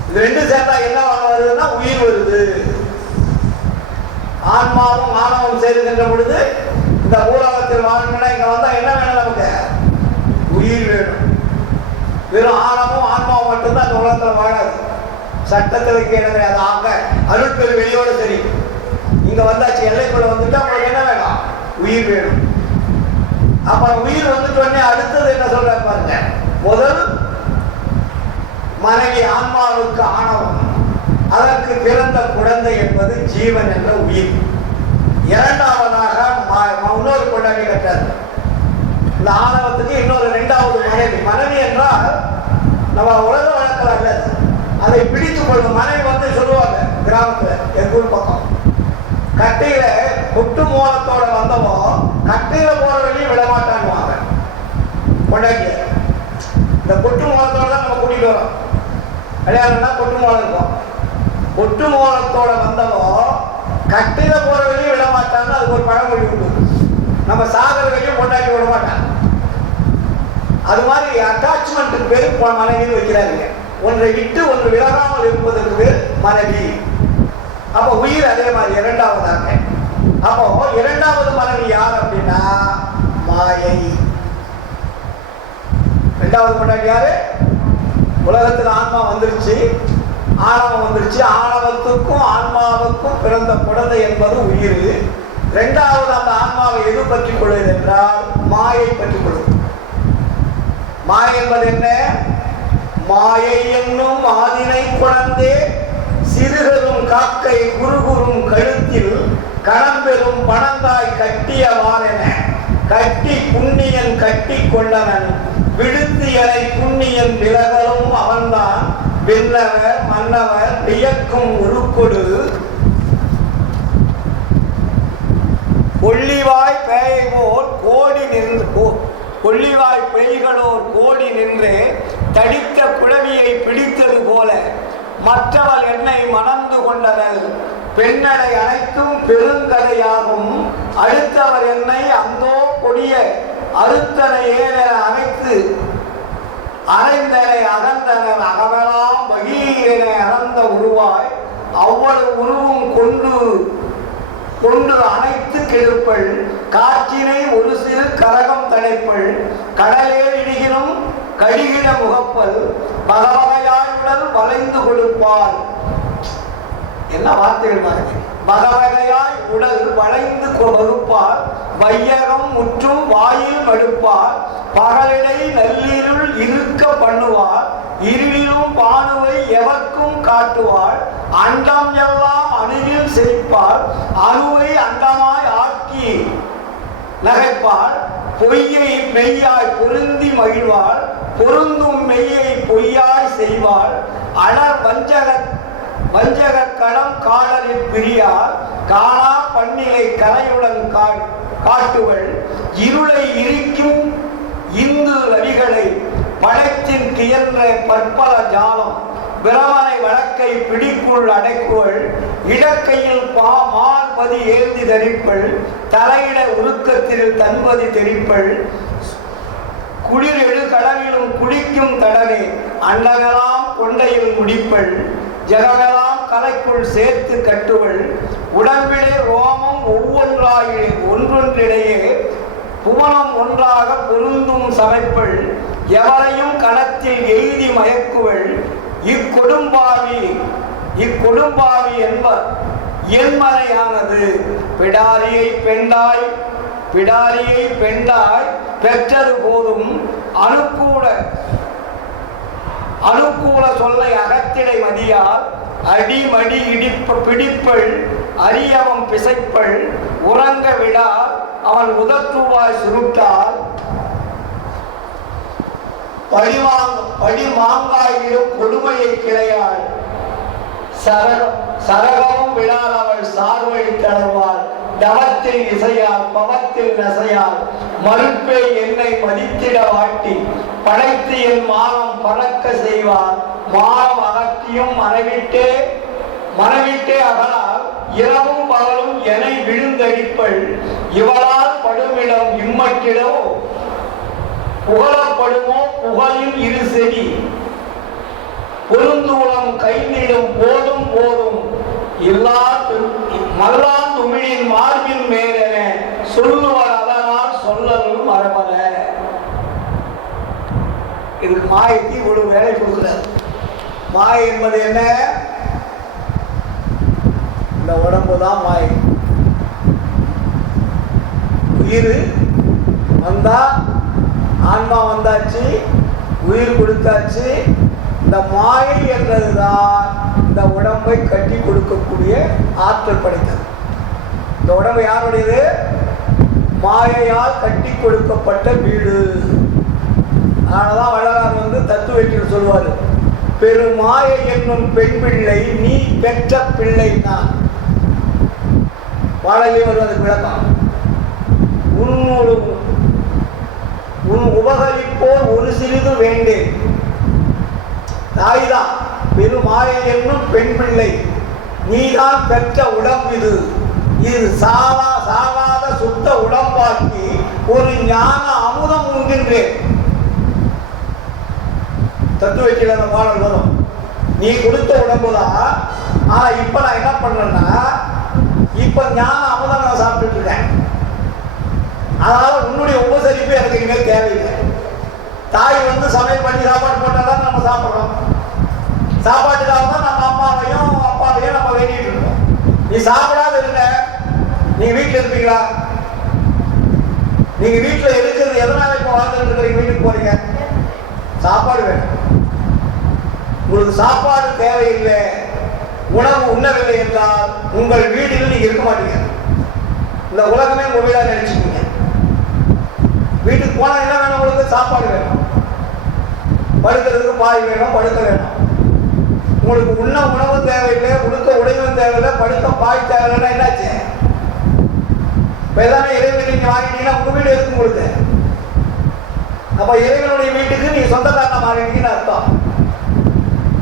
இது ரெண்டு சேர்ந்தா என்ன வருதுன்னா உயிர் வருது. ஆன்மாவும் ஆணவம் சேருகின்ற பொழுது இந்த பூலோகத்தில் வாழணும்னா இங்க வந்தா என்ன வேணும்? நமக்கு உயிர் வேணும். வெறும் ஆணவமும் ஆன்மாவும் மட்டும்தான் அந்த உலகத்தில் வாழாது. சட்டத்தில் கேட்க அது ஆக அருட்பெரு வெளியோடு சரி. இங்க வந்தாச்சு, எல்லைக்குள்ள வந்துட்டு உங்களுக்கு என்ன வேணும்? உயிர் வேணும். அப்புறம் உயிர் வந்துட்டோடனே அடுத்தது என்ன சொல்ற பாருங்க. முதல் மனைவி ஆன்மாவுக்கு ஆணவம், அதற்கு பிறந்த குழந்தை என்பது ஜீவன் என்ற உயிர். இரண்டாவதாக இன்னொரு கொண்டாடி கட்டார். இந்த ஆணவத்துக்கு இன்னொரு இரண்டாவது மனைவி. மனைவி என்றால் நம்ம உலக வழக்கில் அல்ல, அதை பிடித்துக் கொள்ளும் மனைவி சொல்லுவாங்க கிராமத்துல. எங்க ஊர் பக்கம் கட்டையில முட்டு மூலத்தோட வந்தவோ கட்டையில போற வழியும் விடமாட்டான்வாங்க கொண்டாடிய. இந்த பொட்டு மூலத்தோட தான் நம்ம கூட்டிட்டு வரோம். கல்யாணம்னா பொட்டு மூலம் இருக்கும். பொட்டு மூலத்தோட வந்தவோ கட்டையில போற வழியும் விடமாட்டான்னு அதுக்கு ஒரு பழமொழி உண்டு. நம்ம சாகர வழியும் கொண்டாடி விட மாட்டான். அது மாதிரி அட்டாச்மெண்ட்டுக்கு பேர் மனைவின்னு வைக்கிறாங்க. ஒன்றை விட்டு ஒன்று விலகாமல் இருப்பதற்கு பேர் மனைவி. அப்போ உயிர் அதே மாதிரி இரண்டாவதாக. அப்போ இரண்டாவது மனைவி யார் அப்படின்னா மாயை. இரண்டாவது கொண்டாடி யாரு? உலகத்தில் ஆன்மா வந்துருச்சு, ஆணவம் வந்துருச்சு. ஆணவத்துக்கும் ஆன்மாவுக்கும் பிறந்த குழந்தை என்பது உயிர். இரண்டாவது அந்த ஆன்மாவை எது பற்றிக் கொள்வது என்றால் மாயை பற்றிக் கொள்வது. மாயை என்பது என்ன? மாயை என்னும் ஆதினை குழந்தே சிறுகரும் காக்கை குறுகுறும் கழுத்தில் கணம்பெரும் பணந்தாய் கட்டியவாறென கட்டி புண்ணியன் கட்டி கொண்டவன் விடுத்து எனை புண்ணியன் விலகலும் அவன்தான் விண்ணவர் மன்னவர் வியக்கும் உருக்கொடு கொள்ளிவாய் பேய்வோர் கோடி நின்று கொள்ளிவாய் பேய்களோர் கோடி நின்றே தடித்த குழவியை பிடித்தது போல மற்றவள் என்னை மணந்து கொண்டனர் பெண்ணடை அனைத்தும் பெருங்கதையாகும் அடுத்தவர் என்னை அந்தோ கொடிய அறுத்தனை ஏன அனைத்து அரைந்தனை அகந்தனர் அகவெல்லாம் பகீரென அறந்த உருவாய் அவ்வளவு உருவும் கொண்டு அனைத்து கெடுப்பள் காற்றினை ஒரு சிறு கரகம் தடைப்பள் கடலே இடுகினும் கடிகிட முகப்பல் பகவகையாய் உடல் வளைந்து கொடுப்பாள். என்ன வார்த்தைகள் பாருங்க. பகவகையாய் உடல் வளைந்து வகுப்பார் வையகம் முற்றும் வாயில் மடுப்பார் பகலிடை நள்ளிருள் இருக்க பண்ணுவார் இருளிலும் பானுவை எவர்க்கும் காட்டுவார் அண்டம் எல்லாம் அணுகில் செழிப்பார் அணுவை அண்டமாய் ஆக்கி நகைப்பார் பொய்யை மெய்யாய் பொருந்தி மகிழ்வார் பொருந்தும் மெய்யை பொய்யாய் செய்வார் அடர் வஞ்சக களம் காடலில் பிரியார் காணா பண்ணிலை கரையுடன் காட்டுவள் இருளை இருக்கும் இந்து அடிகளை படைத்தின் கியன்ற பற்பல ஜாலம் பிரமனை வழக்கை பிடிக்குள் அடைக்குவள் இடக்கையில் மார்பதி ஏந்தி தரிப்பள் தலையிட உருக்கத்தில் தன்பதி தெரிப்பள் குளிர் எழு கடலிலும் குளிக்கும் தடவை அண்டமெல்லாம் கொண்டையில் முடிப்பள் ஜகமெல்லாம் கலைக்குள் சேர்த்து கட்டுவள் உடம்பிலே ரோமம் ஒன்றொன்றிடையே புவனம் ஒன்றாக பொருந்தும் சமைப்பள் எவரையும் கணத்தில் எய்தி மயக்குவள் இக்கொடும்பாவி என்பர் என்மறையானது பிடாரியை பெண்டாய் பெற்றது போதும் அணுக்கூல சொல்லை அகத்திடை மதியால் அடிமடி பிடிப்பள் அரியவம் பிசைப்பள் உறங்க விடால் அவன் உதற்றுவாய் சுருட்டால் படிமாங்காயிலும் கொடுமையை கிளையாள் சரகமும் விடால் அவள் சார்வழி தளர்வாள் தவத்தில் இசையால் பவத்தில் நசையால் மறுப்பே என்னை மதித்திட வாட்டி படைத்து என் மானம் பறக்க செய்வார் மானம் அகத்தியும் மனவிட்டே அகலால் இரவும் பகலும் என விழுந்தடிப்பள் இவளால் படுமிடம் இம்மட்டிடோ புகழப்படுமோ புகழின் இரு செடி பொருந்துளம் கைந்திடும் போதும் மல்லா துமிழின் மார்பின் மேலென சொல்லுவர் அதனால் சொல்லலும் மரபல. இதுக்கு மாயைக்கு இவ்வளவு வேலை கொடுக்கிறார். மாயை என்பது என்ன? இந்த உடம்பு தான் மாயை. உயிர் வந்தா ஆன்மா வந்தாச்சு, உயிர் கொடுத்தாச்சு. இந்த மாயை என்றதுதான் இந்த உடம்பை கட்டி கொடுக்கக்கூடிய ஆற்றல் படைத்தது. இந்த உடம்பு யாருடையது? மாயையால் கட்டி கொடுக்கப்பட்ட வீடு. அதனாலதான் வள்ளலார் தத்துவத்தில் சொல்வார், பெருமாயை என்னும் பெண் பிள்ளை நீ பெற்ற பிள்ளை தான். பாடலே வருவதற்கு விளக்கம், உன் உபகரிப்போர் ஒரு சிறிது வேண்டேன். தாய்தான் பெருமாயை என்னும் பெண் பிள்ளை, நீதான் பெற்ற உடம்பு இது சாகாத சுத்த உடம்பாக்கி ஒரு ஞான அமுதம் உண்கின்றேன். தத்துவத்தில் அந்த பாடல் வரும். நீ கொடுத்த உடம்புதான், ஆனா இப்ப நான் என்ன பண்றேன்னா இப்ப ஞான அமுதம் நான் சாப்பிட்டுட்டு இருக்கேன். அதனால உன்னுடைய உபசரிப்பு எனக்கு இனிமேல் தேவையில்லை. தாய் சமையல் பண்ணி சாப்பாடு போட்டாதான் நம்ம சாப்பிட்றோம். சாப்பாட்டுக்காக தான் நம்ம அம்மாவையும் அப்பாவையும் நம்ம வேண்டிட்டு இருக்கோம். நீ சாப்பிடாத இருங்க, நீங்க வீட்டில் இருப்பீங்களா? நீங்க வீட்டில் இருக்கிறது எதனால இப்போ வாழ்ந்துட்டு இருக்கிறீங்க? வீட்டுக்கு போறீங்க, சாப்பாடு வேணும். உங்களுக்கு சாப்பாடு தேவையில்லை, உணவு உண்ணவில்லை என்றால் உங்கள் வீட்டில் நீங்க இருக்க மாட்டீங்க. இந்த உலகமே உங்க வீடாக நினைச்சுக்கீங்க. வீட்டுக்கு போனா என்ன வேணும்? உங்களுக்கு சாப்பாடு வேணும், படுக்கிறதுக்கு பாய் வேணும், படுக்க வேணும். உங்களுக்கு உண்ண உணவும் தேவையில்லை, உடுக்க உடையும் தேவையில்லை, படுக்க பாய் தேவையில்லைன்னா என்னாச்சு? இப்ப எல்லாமே இறைவன் நீங்க வாங்கிட்டீங்கன்னா உங்க வீடு இருக்கு உங்களுக்கு. அப்ப இறைவனுடைய வீட்டுக்கு நீங்க சொந்தக்காரனா மாறிட்டீங்கன்னு அர்த்தம்.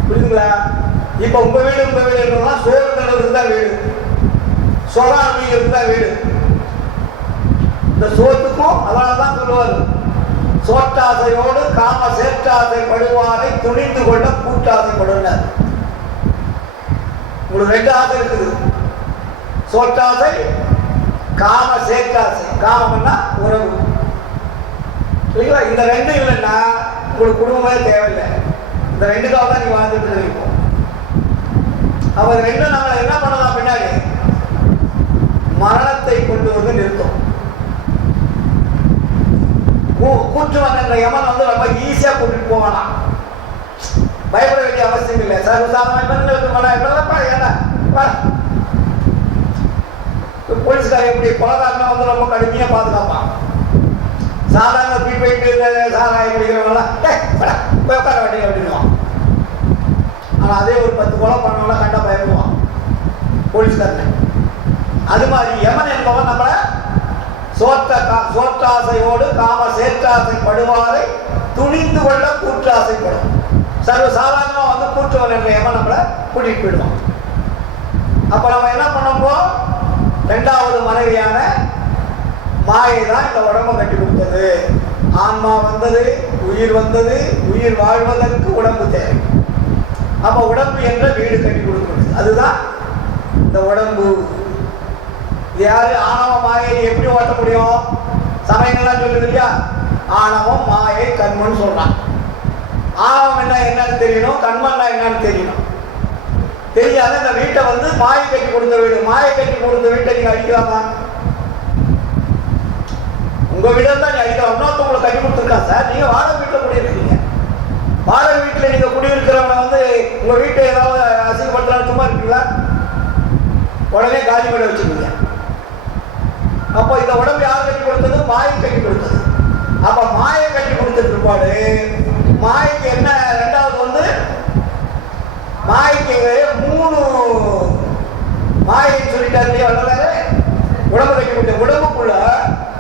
புரியுதுங்களா? இப்ப உங்க வீடு என்னன்னா சோறு தண்டதுக்கு தான் வீடு, சொகா அப்படிங்கிறது தான் வீடு. இந்த சோத்துக்கும் அதனாலதான் சொல்லுவாரு, சோற்றாசையோடு காம சேற்றாசை படுவாரை துணிந்து கொள்ள கூட்டாசைப்படுனார். உங்களுக்கு ரெண்டு ஆசை இருக்குது, சோற்றாசை, காம சேற்றாசை. காமம்னா உறவு. இல்லைங்களா? இந்த ரெண்டும் இல்லைன்னா உங்களுக்கு குடும்பமே தேவையில்லை. இந்த ரெண்டுக்காக தான் நீங்க வாழ்ந்துட்டு இருக்கோம். அப்ப ரெண்டும் நாங்கள் என்ன பண்ணலாம்? பின்னாடி மரணத்தை கொண்டு நிறுத்தும். கூற்றுவன் என்ற யமன் ரொம்ப ஈஸியா கூட்டிட்டு போவானா, பயப்பட வேண்டிய அவசியம் இல்லை. போலீஸ்கார எப்படி கொலகாரனா ரொம்ப கடுமையா பாதுகாப்பான். சாதாரண போயிட்டு சாராயம் பிடிக்கிறவங்களாம் போய் உட்கார வேண்டிய அப்படின்னுவான். ஆனா அதே ஒரு 10 கொலை பண்ணவங்கள கண்டா பயப்படுவான் போலீஸ்காரன். அது மாதிரி யமன் என்பவன் நம்மள சோற்றாசையோடு காம சேற்றாசை படுவாரை துணிந்து கொள்ள கூற்றாசைப்படும். சர்வ சாதாரணமா கூற்றுவன் என்ற யமன் நம்மளை கூட்டிட்டு போயிடுவான். அப்ப நம்ம என்ன பண்ணோம்? இரண்டாவது மனைவியான மாயை தான் இந்த உடம்பை கட்டி கொடுத்தது. ஆன்மா வந்தது, உயிர் வந்தது, உயிர் வாழ்வதற்கு உடம்பு தேவை. அப்ப உடம்பு என்ற வீடு கட்டி கொடுக்கிறது. அதுதான் இந்த உடம்பு. இது யாரு? ஆணவம் மாயை எப்படி ஓட்ட முடியும்? சமயங்கள்லாம் சொல்லுது இல்லையா, ஆணவம் மாயை கண்மன்னு சொல்றான். ஆணவம் என்ன என்னன்னு தெரியணும், கண்மன்னா என்னன்னு தெரியணும். தெரியாத இந்த வீட்டை வந்து மாயை கட்டி கொடுத்த வீடு. மாயை கட்டி கொடுத்த வீட்டை நீங்க அடிக்கலாமா? உங்க வீடு தான் நீங்க அடிக்கலாம். இன்னொருத்தவங்களை கட்டி கொடுத்துருக்கான் சார். நீங்க வாடகை வீட்டில் குடியிருக்கீங்க. வாடகை வீட்டில் நீங்க குடியிருக்கிறவங்க வந்து உங்க வீட்டை ஏதாவது அசிங்கப்படுத்தலாம் சும்மா இருக்கீங்களா? உடனே காலி பண்ண வச்சுக்கீங்க. அப்போ இந்த உடம்பு யார் கட்டி கொடுத்தது? மாயை கட்டி கொடுத்தது. அப்ப மாயை கட்டி கொடுத்த பிற்பாடு மாய்க்கு என்ன? ரெண்டாவது வந்து மாய்க்கு 3 மாயைன்னு சொல்லிட்டாரு வளர்றாரு. உடம்பு கட்டி கொடுத்த உடம்புக்குள்ள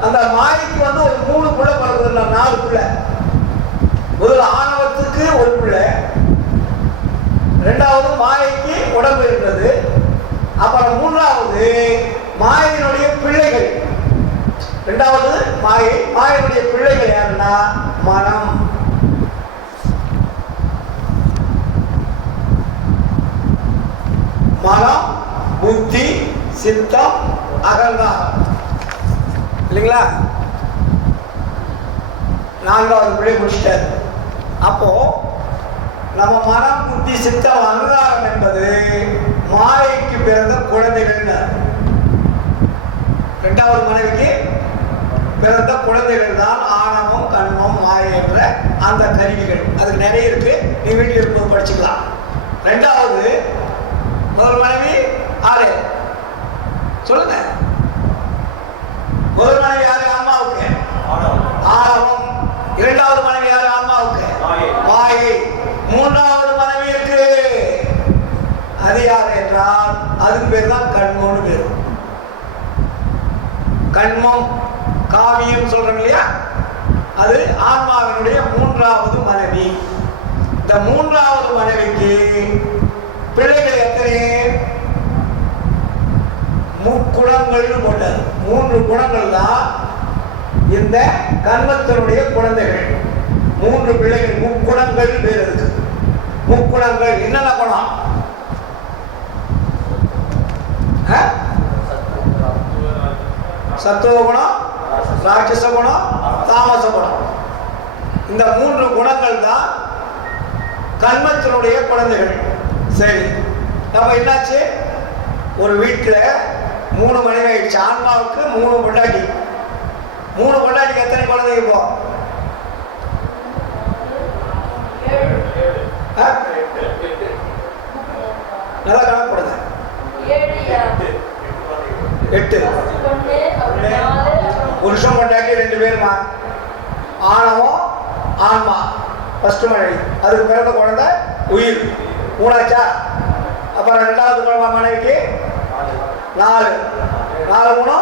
அந்த மாய்க்கு வந்து ஒரு 3 புள்ள பிறகுதுன்னா 4 புள்ள. முதல்ல ஆணவத்துக்கு ஒரு புள்ள, ரெண்டாவது மாயைக்கு உடம்பு இருக்கிறது, அப்புறம் மூன்றாவது மாயினுடைய பிள்ளைகள். இரண்டாவது மாயை, மாயினுடைய பிள்ளைகள் யாருன்னா மனம். மனம், புத்தி, சித்தம், அகங்காரம் இல்லைங்களா? 4வது பிள்ளை முடிச்சிட்டாரு. அப்போ நம்ம மனம், புத்தி, சித்தம், அகங்காரம் என்பது மாயைக்கு பிறந்த குழந்தைகள். 2வது மனைவிக்கு பிறந்த குழந்தைகள் தான் ஆணவம், கண்மம், மாயை என்ற அந்த கருவிகள். அதுக்கு நிறைய இருக்கு, நீ வீட்டில் இருக்கும்போது படிச்சுக்கலாம். 2வது முதல் மனைவி ஆறு சொல்லுங்க. முதல் மனைவி யாரு? அம்மாவுக்கு ஆணவம். 2வது மனைவி யாரு? அம்மாவுக்கு மாயை. 3வது மனைவி இருக்கு, அது யார் என்றால் அதுக்கு பேர் தான் கண்மம்னு பேர். கண்மம் காவியம் சொல்றோம் இல்லையா, அது ஆன்மாவினுடைய 3வது மனைவி. இந்த 3வது மனைவிக்கு பிள்ளைகள் எத்தனை? முக்குணங்கள்னு போட்டார். 3 குணங்கள் தான் இந்த கண்மத்தினுடைய குழந்தைகள். 3 பிள்ளைகள், முக்குணங்கள் பேர் இருக்கு. முக்குணங்கள் என்னென்ன குணம்? சத்துவ குணம், ராட்சச குணம், தாமச குணம். இந்த 3 குணங்கள் தான் கண்மத்தினுடைய குழந்தைகள். சரி, அப்ப என்னாச்சு? ஒரு வீட்டுல 3 மனைவி ஆயிடுச்சு. ஆன்மாவுக்கு 3 பொண்டாட்டி. 3 பொண்டாட்டிக்கு எத்தனை குழந்தைங்க? இப்போ நல்லா கணக்கு போடுங்க. 8. புருஷன் பொண்டாட்டி 2 பேருமா. ஆணவம், ஆன்மா ஃபர்ஸ்ட் மனைவி. அதுக்கு பிறந்த குழந்தை உயிர் 3ஆச்சா? அப்புறம் 2வது மனைவிக்கு 4, 4 3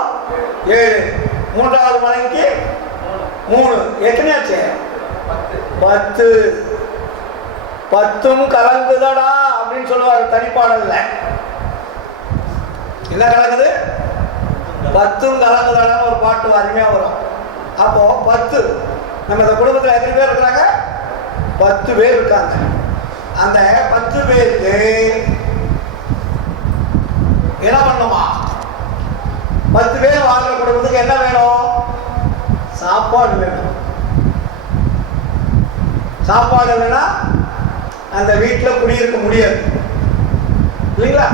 7. 3வது மனைவிக்கு 3. எத்தனையாச்சு? 10. 10ம் கலங்குதடா அப்படின்னு சொல்லுவார் தனிப்பாடல்ல. என்ன கலங்குது? 10ம் கலங்குதடான்னு ஒரு பாட்டு அருமையா வரும். அப்போ 10 நம்ம இந்த குடும்பத்தில் எத்தனை பேர் இருக்கிறாங்க? 10 பேர் இருக்காங்க. அந்த 10 பேருக்கு என்ன பண்ணுமா? 10 பேர் வாழ்ற குடும்பத்துக்கு என்ன வேணும்? சாப்பாடு வேணும். சாப்பாடு இல்லைன்னா அந்த வீட்டில் குடியிருக்க முடியாது இல்லைங்களா?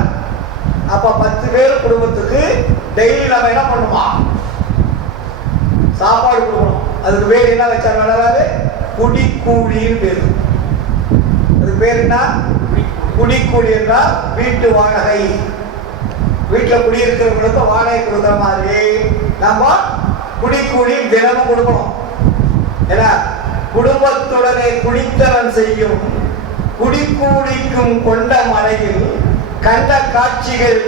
அப்ப 10 பேர் குடும்பத்துக்கு டெய்லி நம்ம என்ன பண்ணுமா? சாப்பாடு கொடுக்கணும். அதுக்கு பேர் என்ன வச்சாங்க? வேணாவது குடிக்கூலின்னு பேரு. அதுக்கு பேர் என்ன? குடிக்கூலி என்றால் வீட்டு வாடகை. வீட்டில் குடியிருக்கிறவங்களுக்கு வாடகை கொடுக்குற மாதிரி நம்ம குடிக்கூலி தினமும் கொடுக்கணும். ஏன்னா குடும்பத்துடனே குடித்தனம் செய்யும் குடிக்கூலிக்கும் கொண்ட மலையில் கண்ட காட்சிகள்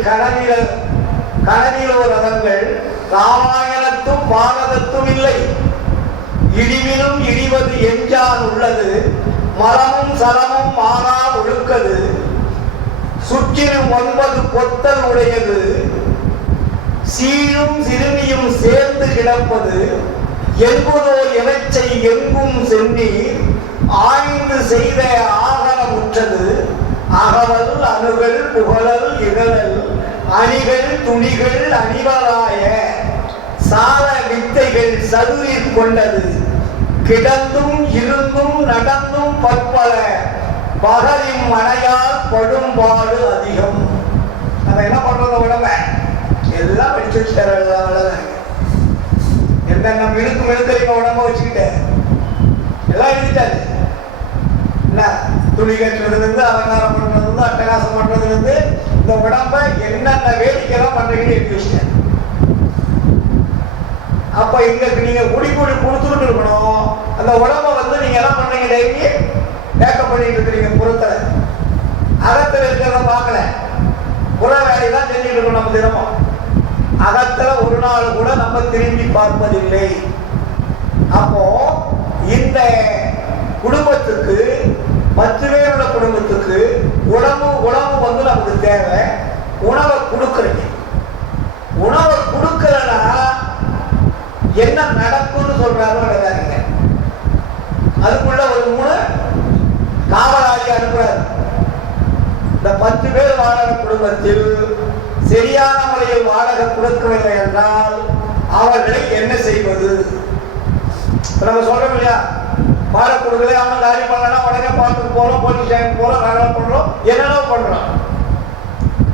கனவிலோ ரதங்கள் ராமாயணத்தும் பாரதத்தும் இல்லை. இடிவிலும் இடிவது எஞ்சால் உள்ளது, மரமும் சலமும் மாறா ஒழுக்கது, சுற்றிலும் 9 பொத்தல் உடையது, சீரும் சிறுமியும் சேர்ந்து கிடப்பது, என்பதோ எவற்றை எங்கும் சென்றி ஆய்ந்து செய்த ஆகரம் உற்றது, அகவல் அணுகள் புகழல் இகழல் அணிகள் துணிகள் அணிவராய சால வித்தைகள் சதுரில் கொண்டது கிடந்தும் இருந்தும் நடந்தும் பற்பல பகலின் மனையால் படும்பாடு அதிகம். நம்ம என்ன பண்றோம்? உடம்ப எல்லாம் படிச்சு வச்சுட்டாரு. என்னென்ன மினுக்கு மினுக்கறிங்க உடம்ப வச்சுக்கிட்டு எல்லாம் எழுதிட்டாரு. என்ன துணி கட்டுறதுலேருந்து அலங்காரம் பண்றதுலேருந்து அட்டகாசம் பண்றதுலேருந்து இந்த உடம்ப என்னென்ன வேடிக்கைலாம் பண்றீங்கன்னு எழுதி வச்சுட்டேன். அப்ப இங்க நீங்க குடி கொடுத்துக்கிட்டு இருக்கணும். அந்த உடம்ப வந்து நீங்க என்ன பண்றீங்க? டெய்லி மேக்கப் பண்ணிட்டு இருக்கிறீங்க. புறத்துல அகத்துல இருக்கிறத பார்க்கல, புற வேலையெல்லாம் செஞ்சுட்டு இருக்கணும். நம்ம தினமும் அகத்துல ஒரு நாள் கூட நம்ம திரும்பி பார்ப்பதில்லை. அப்போ இந்த குடும்பத்துக்கு 10 பேரோட குடும்பத்துக்கு உணவு வந்து நமக்கு தேவை. உணவை கொடுக்குறீங்க. உணவை கொடுக்கலன்னா என்ன நடக்கும்னு சொல்றாரோ கிடையாதுங்க. அதுக்குள்ள ஒரு 3 காவலாளி அனுப்புறாரு. இந்த 10 பேர் வாடகை குடும்பத்தில் சரியான முறையில் வாடகை கொடுக்கவில்லை என்றால் அவர்களை என்ன செய்வது? நம்ம சொல்றோம் இல்லையா, வாடகை கொடுக்கல, அவனை காலி பண்ணலாம், உடனே பார்த்துட்டு போறோம், போலீஸ் ஸ்டேஷன் போறோம், நகரம் பண்றோம், என்னென்ன பண்றோம்.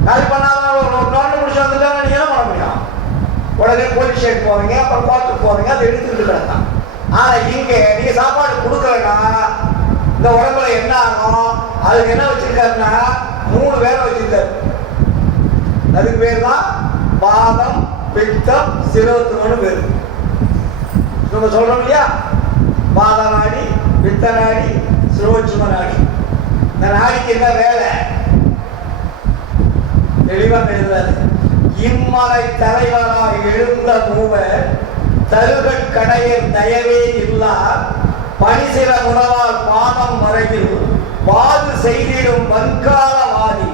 காலி பண்ணாத ஒரு நோட்டு முடிச்சு வந்துட்டா நீங்க என்ன பண்ண முடியும்? உடனே போலீஸ் ஸ்டேஷன் போறீங்க, அப்புறம் கோர்ட்டுக்கு போறீங்க, அதை எடுத்துக்கிட்டு கிடந்தான். ஆனா இங்க நீங்க சாப்பாடு கொடுக்கலன்னா இந்த உடம்புல என்ன ஆகும்? அதுக்கு என்ன வச்சிருக்காருன்னா 3 பேரை வச்சிருக்காரு. அதுக்கு பேர் தான் பாதம், பித்தம், சிரோத்துமனு பேரு. நம்ம சொல்றோம் இல்லையா, பாத நாடி, பித்த நாடி, சிரோச்சும நாடி. இந்த நாடிக்கு என்ன வேலை? தெளிவாக எழுதாது. இம்மலை தலைவராக எழுந்த மூவர் தருகட் கடையில் தயவே இல்லார் பணிசிற உணவால் பாதம் வரையில் வாது செய்திடும் வன்காலவாதி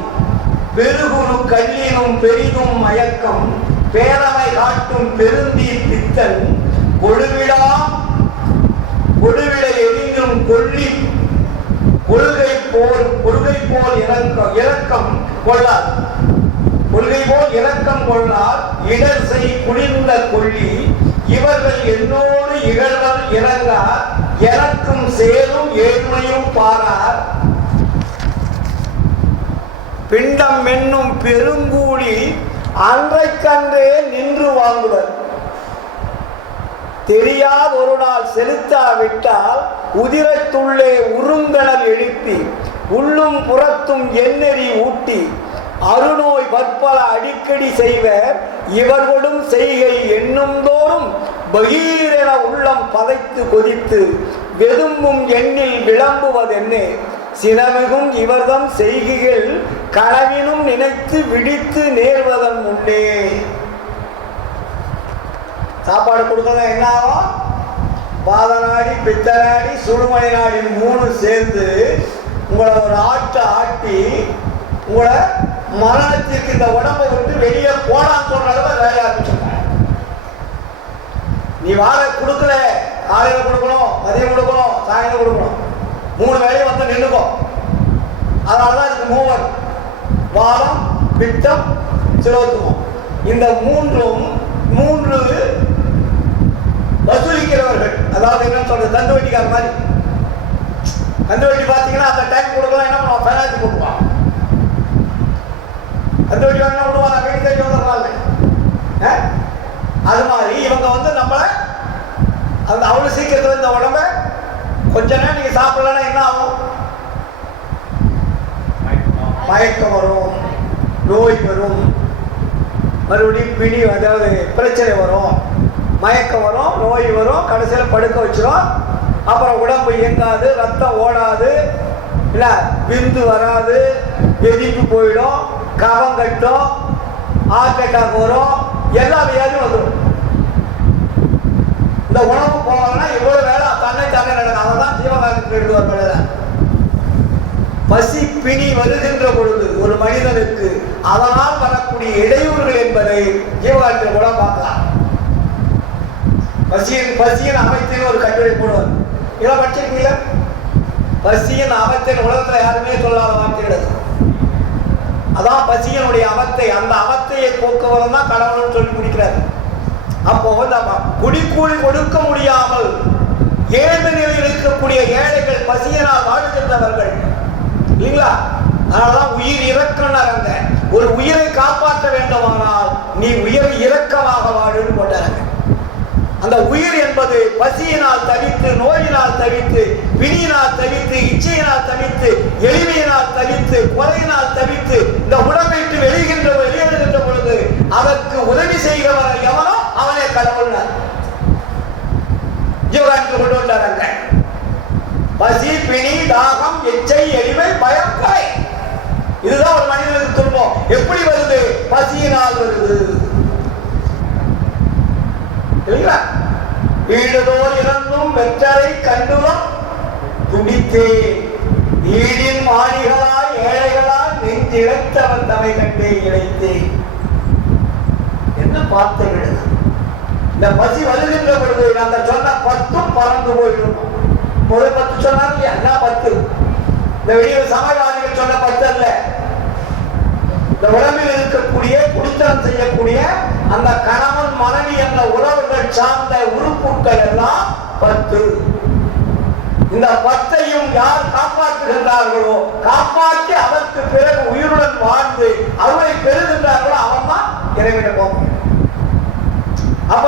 பெருகுரு கல்லினும் பெரிதும் மயக்கம் பேரமை காட்டும் பெருந்தீர் பித்தன் கொடுவிட எரிந்தும் கொள்கை போல் இறக்கம் கொள்ளார். கொள்கை போல் இரக்கம் கொள்ளார் இடர் செய் குளிர்ந்த கொள்ளி இவர்கள் என்னோடு இகழ்வர் இறங்கார் எனக்கும் சேரும் ஏழ்மையும் பாரார். பிண்டம் என்னும் பெருங்கூலி அன்றைக்கன்றே நின்று வாங்குவர். தெரியாத ஒரு நாள் செலுத்தாவிட்டால் உதிரத்துள்ளே உருங்கணல் எழுப்பி உள்ளும் புறத்தும் எண்ணெறி ஊட்டி அருநோய் பற்பல அடிக்கடி செய்வர். இவர்களும் செய்கை எண்ணும் தோறும் பகீரென உள்ளம் பதைத்து கொதித்து வெதும்பும் எண்ணில் விளம்புவதென்னே சினமிகும் இவர்தம் செய்கைகள் கனவினும் நினைத்து விடித்து நேர்வதன் முன்னே. சாப்பாடு கொடுத்தா என்ன ஆகும்? பாத நாடி, பித்த நாடி, சுடுமணி நாடி 3 சேர்ந்து உங்களை ஒரு ஆட்டி உங்களை மரணத்திற்கு இந்த உடம்பை விட்டு வெளியே போனான்னு சொல்ற அளவு வேலையா ஆரம்பிச்சுங்க. நீ வாழை கொடுக்கல, காலையில கொடுக்கணும், மதியம் கொடுக்கணும், சாயங்காலம் கொடுக்கணும், 3 வேலையை வந்து நின்றுக்கும். அதனாலதான் இதுக்கு மூவர் வாரம், பித்தம், சிரோத்துமம். இந்த 3 வசூலிக்கிறவர்கள். அதாவது என்ன சொல்றது, தண்டு வட்டிக்கார மாதிரி. தண்டு வட்டி பார்த்தீங்கன்னா அந்த டைம் கொடுக்கலாம், என்ன பண்ணுவான்? ஃபைனான்ஸ் கொடுப்பான். தண்டு வட்டி என்ன பண்ணுவாங்க? வீட்டு தேடி வந்துடுறாங்க. அது மாதிரி இவங்க வந்து நம்மளை அந்த அவ்வளவு சீக்கிரத்தில் இந்த உடம்ப கொஞ்ச நேரம் நீங்க சாப்பிடலன்னா என்ன ஆகும்? மயக்கம் வரும், நோய் வரும், மறுபடியும் பிடி, அதாவது பிரச்சனை வரும், மயக்கம் வரும், நோய் வரும், கடைசியில் படுக்க வச்சிரும். அப்புறம் உடம்பு இயங்காது, ரத்தம் ஓடாது, இல்ல விந்து வராது, வெதிப்பு போயிடும், கவம் கட்டும், ஹார்ட் அட்டாக் வரும், எல்லா வியாதியும் வந்துடும். இந்த உணவு போகலன்னா இவ்வளவு வேலை தன்னை நடக்கும். அவதான் ஜீவகாலத்தில் எழுதுவார். பசி பிணி வருகின்ற பொழுது ஒரு மனிதனுக்கு அதனால் வரக்கூடிய இடையூறுகள் என்பதை ஜீவகாலத்தில் கூட பார்க்கலாம். பசியின் அமைத்தின் ஒரு கட்டுரை போடுவார். இதெல்லாம் படிச்சிருக்கீங்களா? பசியின் அமைத்தின் உலகத்துல யாருமே சொல்லாத வார்த்தை கிடையாது. அதான் பசியினுடைய அவத்தை. அந்த அவத்தையை போக்குவரம் தான் கடவுள்னு சொல்லி முடிக்கிறார். அப்போ குடிக்கூலி கொடுக்க முடியாமல் ஏழ்மை நிலையில் இருக்கக்கூடிய ஏழைகள், பசியினால் வாழுகின்றவர்கள் இல்லைங்களா? அதனாலதான் உயிர் இறக்கணாங்க. ஒரு உயிரை காப்பாற்ற வேண்டுமானால் நீ உயிரை இரக்கமாக வாழுன்னு போட்டாங்க. அந்த உயிர் என்பது பசியினால் தவித்து, நோயினால் தவித்து, பிணியினால் தவித்து, இச்சையினால் தவித்து, எளிமையினால் தவித்து, கொலையினால் தவித்து இந்த உடம்பை விட்டு வெளியேறுகின்ற பொழுது அதற்கு உதவி செய்கிறவர் எவனோ அவனே கடவுள். ஜீவகாనికి கொண்டு வந்தாங்க. பசி, பிணி, தாகம், எச்சை, எளிமை, பயம், கொலை. இதுதான் ஒரு மனிதனுக்கு துன்பம். எப்படி வருது? பசியினால் வருது. வீடுதோர் இறந்தும் வெற்றரை கண்டுலம் துடித்தே வீடின் மாளிகளாய் ஏழைகளாய் நெஞ்சிழைத்தவன் தமை கண்டே இழைத்தே. என்ன பார்த்து விடுது? இந்த பசி வருகின்ற பொழுது அந்த சொன்ன 10 பறந்து போயிடும். ஒரு 10 சொன்னார் இல்லையா? என்ன 10? இந்த வெளியே சமயவாதிகள் சொன்ன 10 அல்ல. இந்த உடம்பில் இருக்கக்கூடிய குடித்தனம் செய்யக்கூடிய அந்த கணவன் மனைவி என்ற உறவுகள் சார்ந்த உறுப்புகள் எல்லாம் 10. இந்த 10ஐயும் யார் காப்பாற்றுகின்றார்களோ, காப்பாற்றி அதற்கு பிறகு உயிருடன் வாழ்ந்து அவரை பெறுகின்றார்களோ அவன் தான் இறைவனை போக. அப்ப